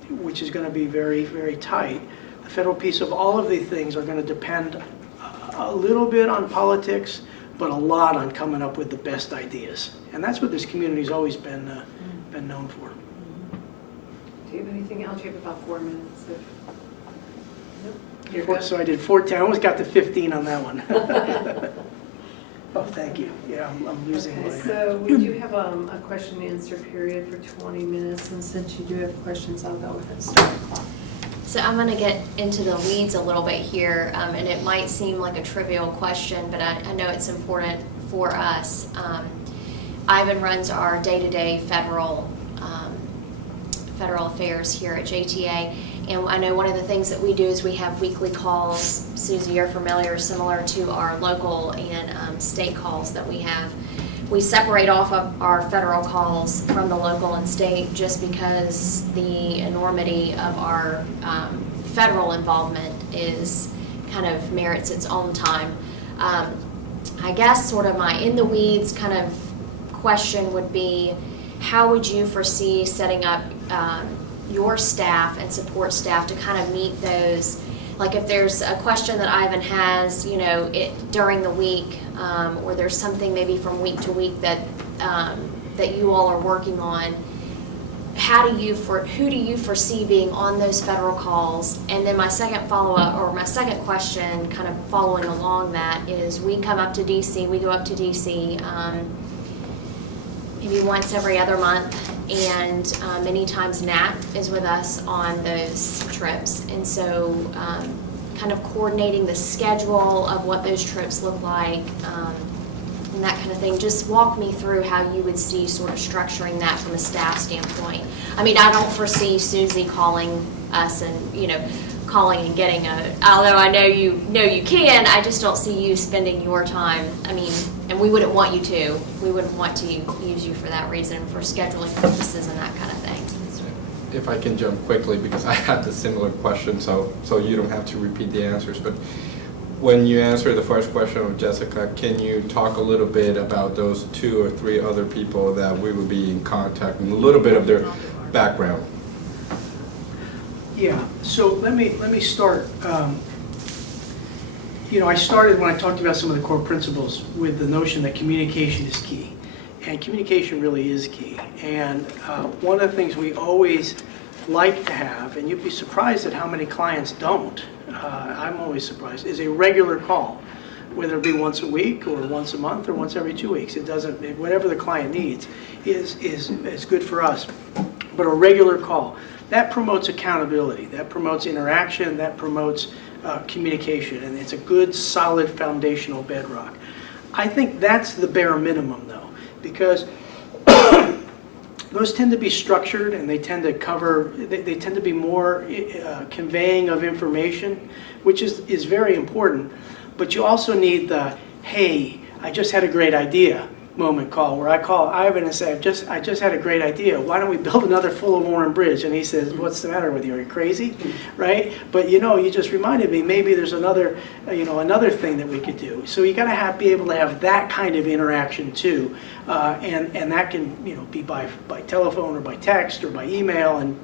which is going to be very, very tight, the federal piece of all of these things are going to depend a little bit on politics, but a lot on coming up with the best ideas. And that's what this community's always been known for. Do you have anything else? You have about 4 minutes. So I did 14. I almost got to 15 on that one. Oh, thank you. Yeah, I'm losing Okay, my... so we do have a question and answer period for 20 minutes, and since you do have questions, I'll go ahead and start the clock. So I'm going to get into the weeds a little bit here, and it might seem like a trivial question, but I know it's important for us. Ivan runs our day-to-day federal affairs here at JTA, and I know one of the things that we do is we have weekly calls. Susie, you're familiar, similar to our local and state calls that we have. We separate off of our federal calls from the local and state just because the enormity of our federal involvement is kind of merits its own time. I guess sort of my in the weeds kind of question would be, how would you foresee setting up your staff and support staff to kind of meet those, like if there's a question that Ivan has, you know, during the week, or there's something maybe from week to week that that you all are working on, who do you foresee being on those federal calls? And then my second follow-up, or my second question kind of following along that, is we go up to DC maybe once every other month, and many times Nat is with us on those trips. And so kind of coordinating the schedule of what those trips look like, and that kind of thing. Just walk me through how you would see sort of structuring that from a staff standpoint. I mean, I don't foresee Susie calling us and, you know, calling and getting although I know you can, I just don't see you spending your time. I mean, and we wouldn't want you to. We wouldn't want to use you for that reason, for scheduling purposes and that kind of thing. If I can jump quickly, because I had a similar question, so you don't have to repeat the answers, but when you answer the first question of Jessica, can you talk a little bit about those 2 or 3 other people that we would be in contact, and a little bit of their background? Yeah, so let me start. You know, I started when I talked about some of the core principles with the notion that communication is key. And communication really is key. And one of the things we always like to have, and you'd be surprised at how many clients don't, I'm always surprised, is a regular call, whether it be once a week or once a month or once every 2 weeks. It doesn't, whatever the client needs is good for us. But a regular call, that promotes accountability, that promotes interaction, that promotes communication, and it's a good, solid, foundational bedrock. I think that's the bare minimum, though, because those tend to be structured, and they tend to cover, they tend to be more conveying of information, which is very important. But you also need the, hey, I just had a great idea moment call, where I call Ivan and say, I just had a great idea. Why don't we build another Full of Warren bridge? And he says, what's the matter with you? Are you crazy? Right? But you know, you just reminded me, maybe there's another, another thing that we could do. So you got to be able to have that kind of interaction too, and that can be by telephone or by text or by email, and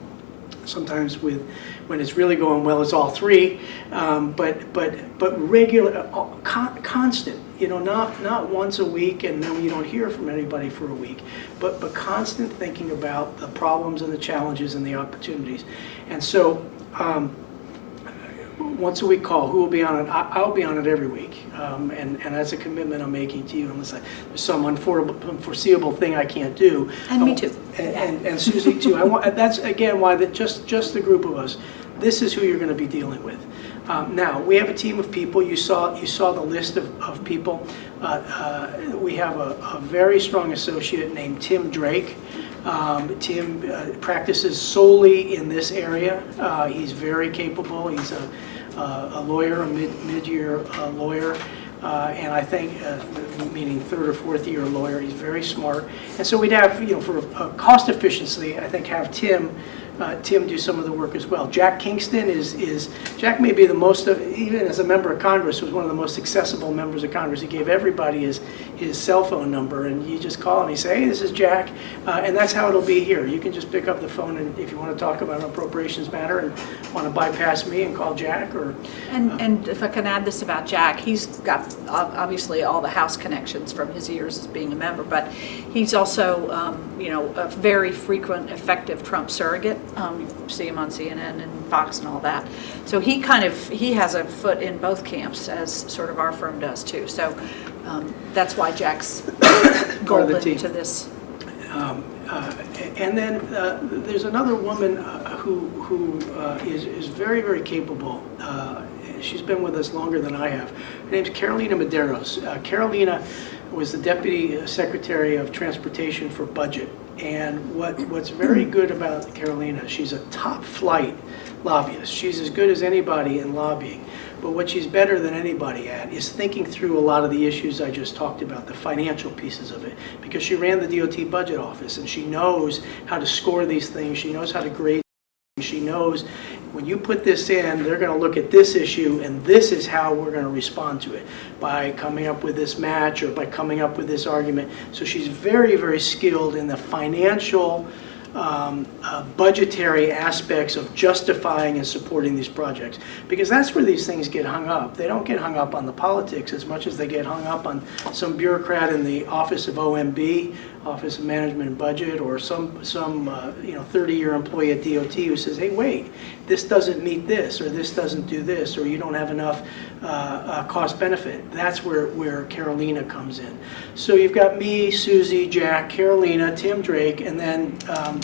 sometimes when it's really going well, it's all 3. But regular, constant. Not once a week and then you don't hear from anybody for a week, but constant thinking about the problems and the challenges and the opportunities. And so once a week call, who will be on it? I'll be on it every week, and that's a commitment I'm making to you, unless there's some unforeseeable thing I can't do. And me too. And Susie too. That's again why just the group of us. This is who you're going to be dealing with. Now, we have a team of people. You saw the list of people. We have a very strong associate named Tim Drake. Tim practices solely in this area. He's very capable. He's a lawyer, a mid-year lawyer. And I think, meaning 3rd or 4th year lawyer, he's very smart. And so we'd have, for cost efficiency, I think have Tim do some of the work as well. Jack Kingston Jack may be the most, even as a member of Congress, was one of the most accessible members of Congress. He gave everybody his cell phone number, and you just call him, you say, hey, this is Jack, and that's how it'll be here. You can just pick up the phone, and if you want to talk about an appropriations matter and want to bypass me and call Jack, or... And if I can add this about Jack, he's got obviously all the House connections from his years as being a member, but he's also, a very frequent, effective Trump surrogate. You see him on CNN and Fox and all that. So he has a foot in both camps, as sort of our firm does too. So that's why Jack's golden to this. And then there's another woman who is very, very capable. She's been with us longer than I have. Her name's Carolina Medeiros. Carolina was the Deputy Secretary of Transportation for Budget. And what's very good about Carolina, she's a top flight lobbyist. She's as good as anybody in lobbying. But what she's better than anybody at is thinking through a lot of the issues I just talked about, the financial pieces of it. Because she ran the DOT budget office, and she knows how to score these things. She knows how to grade She knows when you put this in, they're going to look at this issue, and this is how we're going to respond to it, by coming up with this match or by coming up with this argument. So she's very, very skilled in the financial, budgetary aspects of justifying and supporting these projects. Because that's where these things get hung up. They don't get hung up on the politics as much as they get hung up on some bureaucrat in the Office of OMB, Office of Management and Budget, or some 30-year employee at DOT who says, hey, wait, this doesn't meet this, or this doesn't do this, or you don't have enough cost benefit. That's where Carolina comes in. So you've got me, Susie, Jack, Carolina, Tim Drake, and then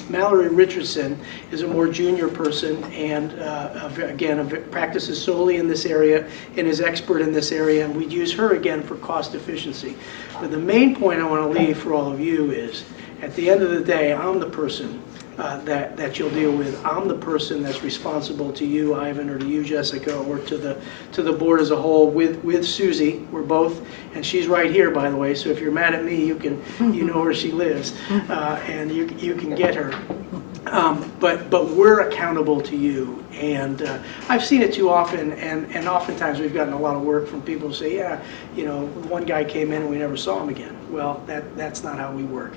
Mallory Richardson is a more junior person, and again, practices solely in this area and is expert in this area, and we'd use her again for cost efficiency. But the main point I want to leave for all of you is, at the end of the day, I'm the person that you'll deal with. I'm the person that's responsible to you, Ivan, or to you, Jessica, or to the board as a whole with Susie. We're both, and she's right here, by the way, so if you're mad at me, you know where she lives, and you can get her. But we're accountable to you, and I've seen it too often, and oftentimes we've gotten a lot of work from people who say, yeah, one guy came in and we never saw him again. Well, that's not how we work.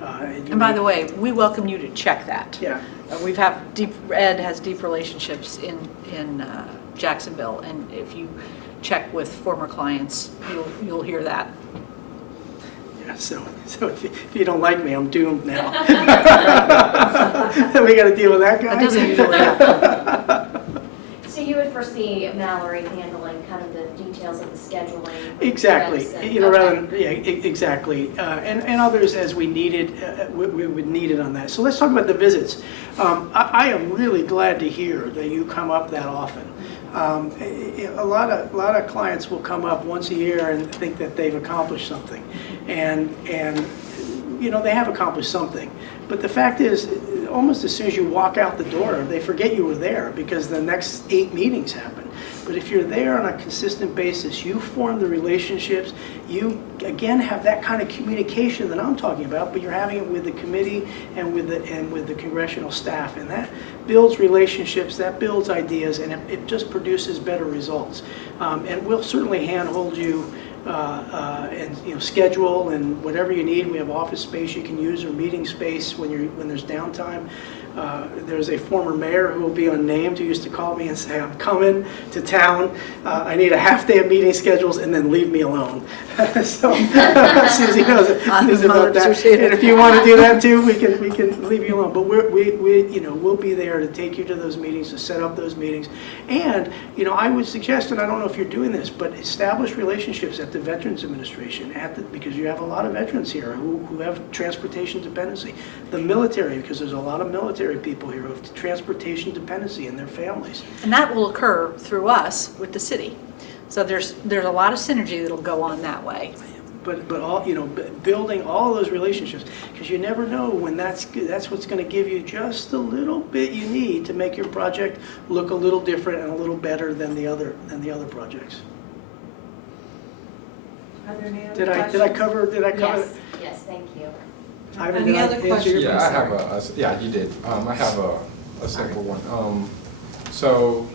And by the way, we welcome you to check that. Yeah. Ed has deep relationships in Jacksonville, and if you check with former clients, you'll hear that. Yeah, so if you don't like me, I'm doomed now. We got to deal with that guy? That doesn't usually happen. So you would foresee Mallory handling kind of the details of the scheduling? Exactly. And, Rather than, exactly. And others as we needed, we would need it on that. So let's talk about the visits. I am really glad to hear that you come up that often. A lot of clients will come up once a year and think that they've accomplished something, and they have accomplished something. But the fact is, almost as soon as you walk out the door, they forget you were there because the next 8 meetings happen. But if you're there on a consistent basis, you form the relationships, you again have that kind of communication that I'm talking about, but you're having it with the committee and with the congressional staff, and that builds relationships, that builds ideas, and it just produces better results. And we'll certainly handhold you and schedule and whatever you need. We have office space you can use, or meeting space when there's downtime. There's a former mayor who will be unnamed who used to call me and say, I'm coming to town, I need a half day of meeting schedules, and then leave me alone. So Susie knows about that. And if you want to do that too, we can leave you alone. But we'll be there to take you to those meetings, to set up those meetings. And I would suggest, and I don't know if you're doing this, but establish relationships at the Veterans Administration, because you have a lot of veterans here who have transportation dependency. The military, because there's a lot of military people here who have transportation dependency in their families. And that will occur through us with the city. So there's a lot of synergy that'll go on that way. But all building all those relationships, because you never know when that's what's going to give you just a little bit you need to make your project look a little different and a little better than the other projects. Are there any other Did I questions? cover? Yes, thank you. Ivan, Any did I other answer questions? your Yeah, I question? have you did. I have a simple one. So,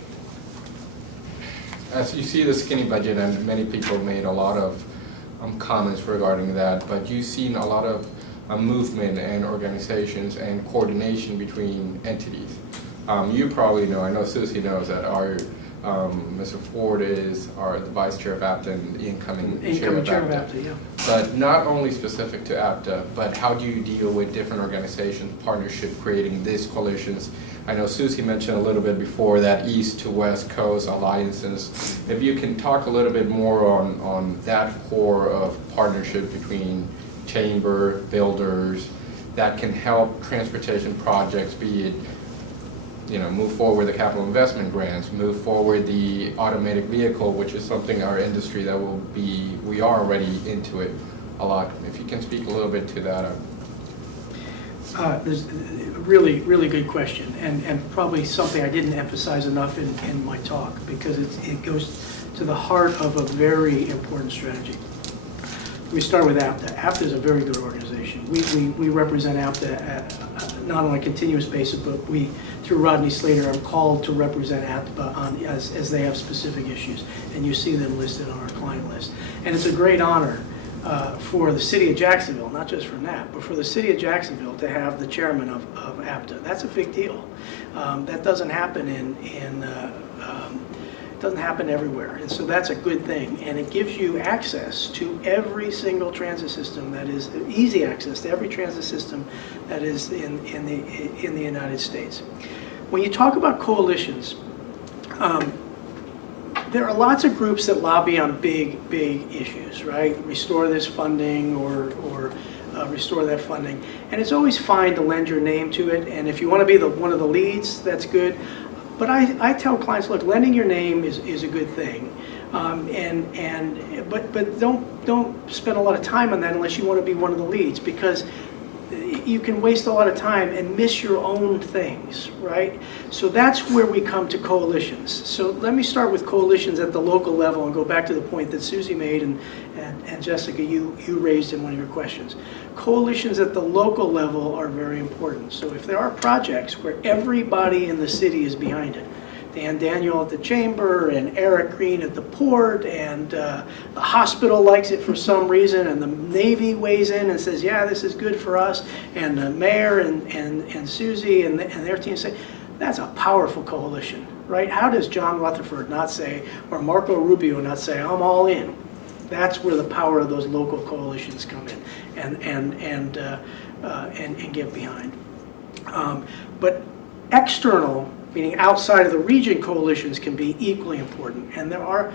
as you see the skinny budget, and many people made a lot of comments regarding that, but you've seen a lot of movement and organizations and coordination between entities. You probably know, I know Susie knows that our Mr. Ford is the vice chair of APTA, the incoming chair of APTA. Yeah. But not only specific to APTA, but how do you deal with different organizations, partnership, creating these coalitions? I know Susie mentioned a little bit before that east to west coast alliances. If you can talk a little bit more on that core of partnership between chamber, builders, that can help transportation projects, be it move forward the capital investment grants, move forward the automatic vehicle, which is something our industry we are already into it a lot. If you can speak a little bit to that. There's a really, really good question, and probably something I didn't emphasize enough in my talk, because it goes to the heart of a very important strategy. We start with APTA. APTA is a very good organization. We represent APTA not on a continuous basis, but we, through Rodney Slater, are called to represent APTA as they have specific issues. And you see them listed on our client list. And it's a great honor for the city of Jacksonville, not just for NAP, but for the city of Jacksonville to have the chairman of APTA. That's a big deal. That doesn't happen doesn't happen everywhere, and so that's a good thing, and it gives you access to every single transit system that is easy access to every transit system that is in the United States. When you talk about coalitions, there are lots of groups that lobby on big issues, right? Restore this funding or restore that funding, and it's always fine to lend your name to it, and if you want to be one of the leads, that's good. But I tell clients, look, lending your name is a good thing, but don't spend a lot of time on that unless you want to be one of the leads, because you can waste a lot of time and miss your own things, right? So that's where we come to coalitions. So let me start with coalitions at the local level and go back to the point that Susie made and Jessica, you raised in one of your questions. Coalitions at the local level are very important. So if there are projects where everybody in the city is behind it, Dan Daniel at the Chamber and Eric Green at the Port, and the hospital likes it for some reason, and the Navy weighs in and says, yeah, this is good for us, and the mayor and Susie and their team say, that's a powerful coalition, right? How does John Rutherford not say, or Marco Rubio not say, I'm all in? That's where the power of those local coalitions come in and get behind. But external, meaning outside of the region, coalitions can be equally important. And there are,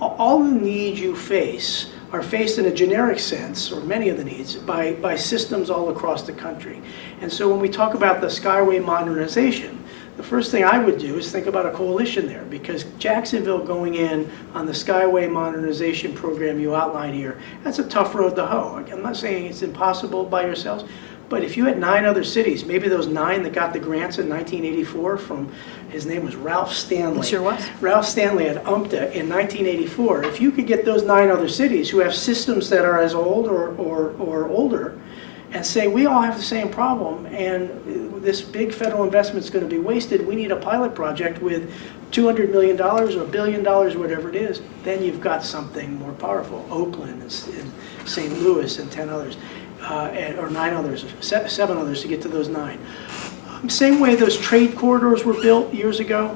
all the needs you face are faced in a generic sense, or many of the needs, by systems all across the country. And so when we talk about the Skyway modernization, the first thing I would do is think about a coalition there, because Jacksonville going in on the Skyway modernization program you outline here, that's a tough road to hoe. I'm not saying it's impossible by yourselves, but if you had 9 other cities, maybe those 9 that got the grants in 1984 from, his name was Ralph Stanley. It sure was. Ralph Stanley at UMTA in 1984. If you could get those 9 other cities who have systems that are as old or older, and say, we all have the same problem, and this big federal investment is going to be wasted, we need a pilot project with $200 million or $1 billion, whatever it is, then you've got something more powerful. Oakland and St. Louis and 10 others, or 9 others, 7 others to get to those 9. Same way those trade corridors were built years ago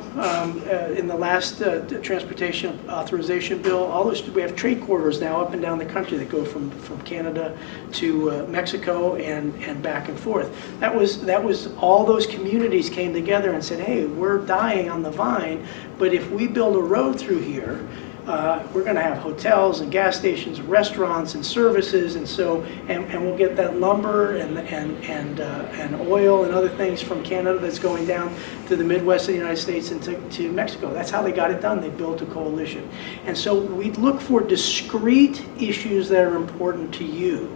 in the last transportation authorization bill. All those, we have trade corridors now up and down the country that go from Canada to Mexico and back and forth. That was all those communities came together and said, hey, we're dying on the vine, but if we build a road through here, we're going to have hotels and gas stations, restaurants and services, and we'll get that lumber and oil and other things from Canada that's going down to the Midwest of the United States and to Mexico. That's how they got it done. They built a coalition. And so we look for discrete issues that are important to you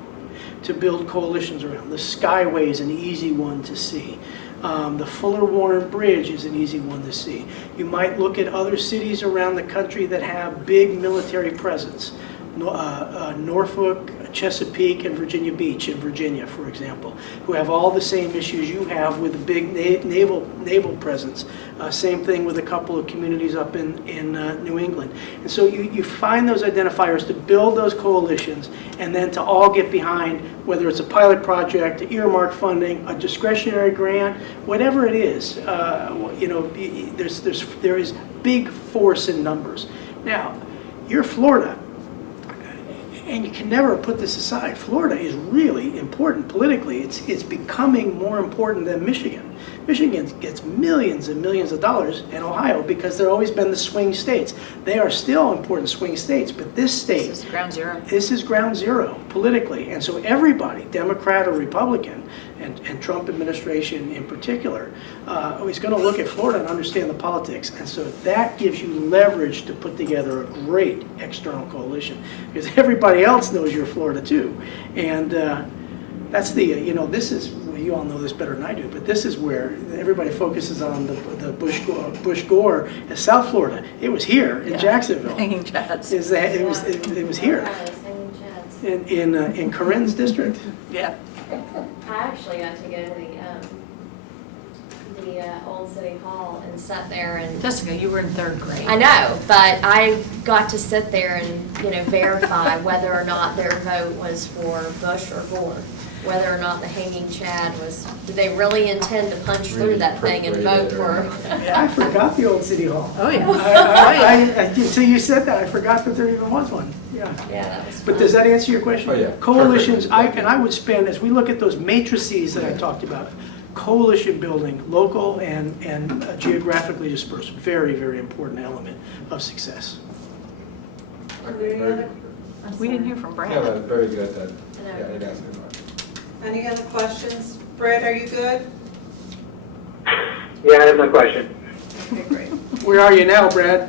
to build coalitions around. The Skyway is an easy one to see. The Fuller-Warren Bridge is an easy one to see. You might look at other cities around the country that have big military presence. Norfolk, Chesapeake, and Virginia Beach in Virginia, for example, who have all the same issues you have with a big naval presence. Same thing with a couple of communities up in New England. And so you find those identifiers to build those coalitions, and then to all get behind, whether it's a pilot project, earmark funding, a discretionary grant, whatever it is. There is big force in numbers. Now, you're Florida. And you can never put this aside. Florida is really important politically. It's becoming more important than Michigan. Michigan gets millions and millions of dollars, and Ohio, because they've always been the swing states. They are still important swing states, but this state... This is ground zero. This is ground zero politically. And so everybody, Democrat or Republican, and Trump administration in particular, is going to look at Florida and understand the politics. And so that gives you leverage to put together a great external coalition, because everybody else knows you're Florida too. And that's the, this is, you all know this better than I do, but this is where everybody focuses on the Bush Gore as South Florida. It was here in Jacksonville. Hanging chads. It was here. In Corinne's district? Yeah. I actually got to go to the old city hall and sat there and. Jessica, you were in third grade. I know, but I got to sit there and, verify whether or not their vote was for Bush or Gore. Whether or not the hanging chad was, did they really intend to punch through that thing and vote for? I forgot the old city hall. Oh, yeah. Until you said that, I forgot that there even was one. Yeah. Yeah, that was But fun. does that answer your question? Oh, yeah. Coalitions, Perfect. I would spend, as we look at those matrices that I talked about, coalition building, local and geographically dispersed, very, very important element of success. Okay, very- We didn't hear from Brad. Yeah, that's very good. That, I know. yeah, it answered my. Any other questions? Brad, are you good? Yeah, I have no question. Okay, great. Where are you now, Brad?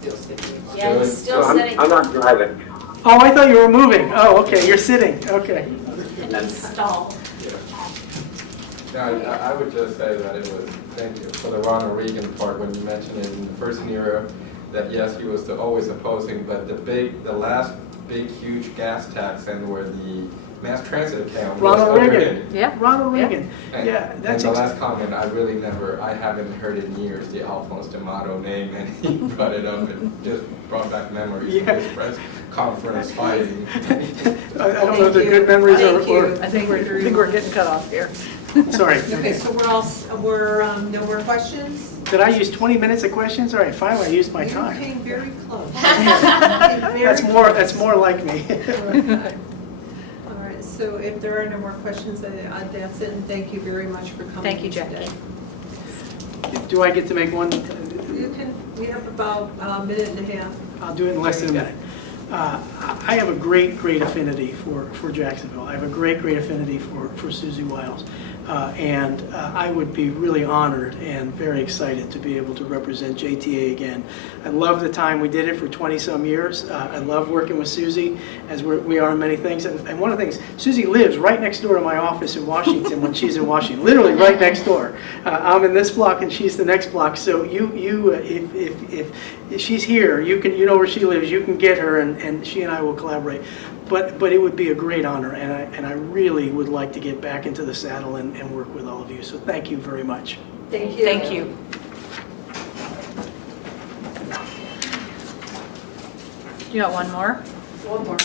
Still sitting. Yeah, he's still No, sitting. I'm not driving. Oh, I thought you were moving. Oh, okay, you're sitting, okay. And he's stalled. Yeah, I would just say that it was, thank you, for the Ronald Reagan part, when you mentioned it in the first scenario, that yes, he was always opposing, but the last big, huge gas tax and where the mass transit account was Ronald under Reagan. him. Yeah. Ronald Yeah. Reagan. And- Yeah, And that's the last comment, I haven't heard in years the Alphonse D'Amato name, and he brought it up and just brought back memories of Yeah. his press conference fighting. I don't know if they're good memories Thank or, you. I think we're getting cut off here. sorry. Okay, so no more questions? Did I use 20 minutes of questions? All right, finally, I used my You time. came very close. That's more like me. All right, so if there are no more questions, that's it, and thank you very much for coming. Thank you, in today. Jackie. Do I get to make one? We have about a minute and a half. I'll do it in less than a minute. I have a great affinity for Jacksonville. I have a great affinity for Susie Wiles. And I would be really honored and very excited to be able to represent JTA again. I love the time we did it for 20-some years. I love working with Susie, as we are in many things. And one of the things, Susie lives right next door to my office in Washington when she's in Washington, literally right next door. I'm in this block and she's the next block. So if she's here, you know where she lives, you can get her and she and I will collaborate. But it would be a great honor, and I really would like to get back into the saddle and work with all of you. So thank you very much. Thank you. Thank you. You got one more? One more.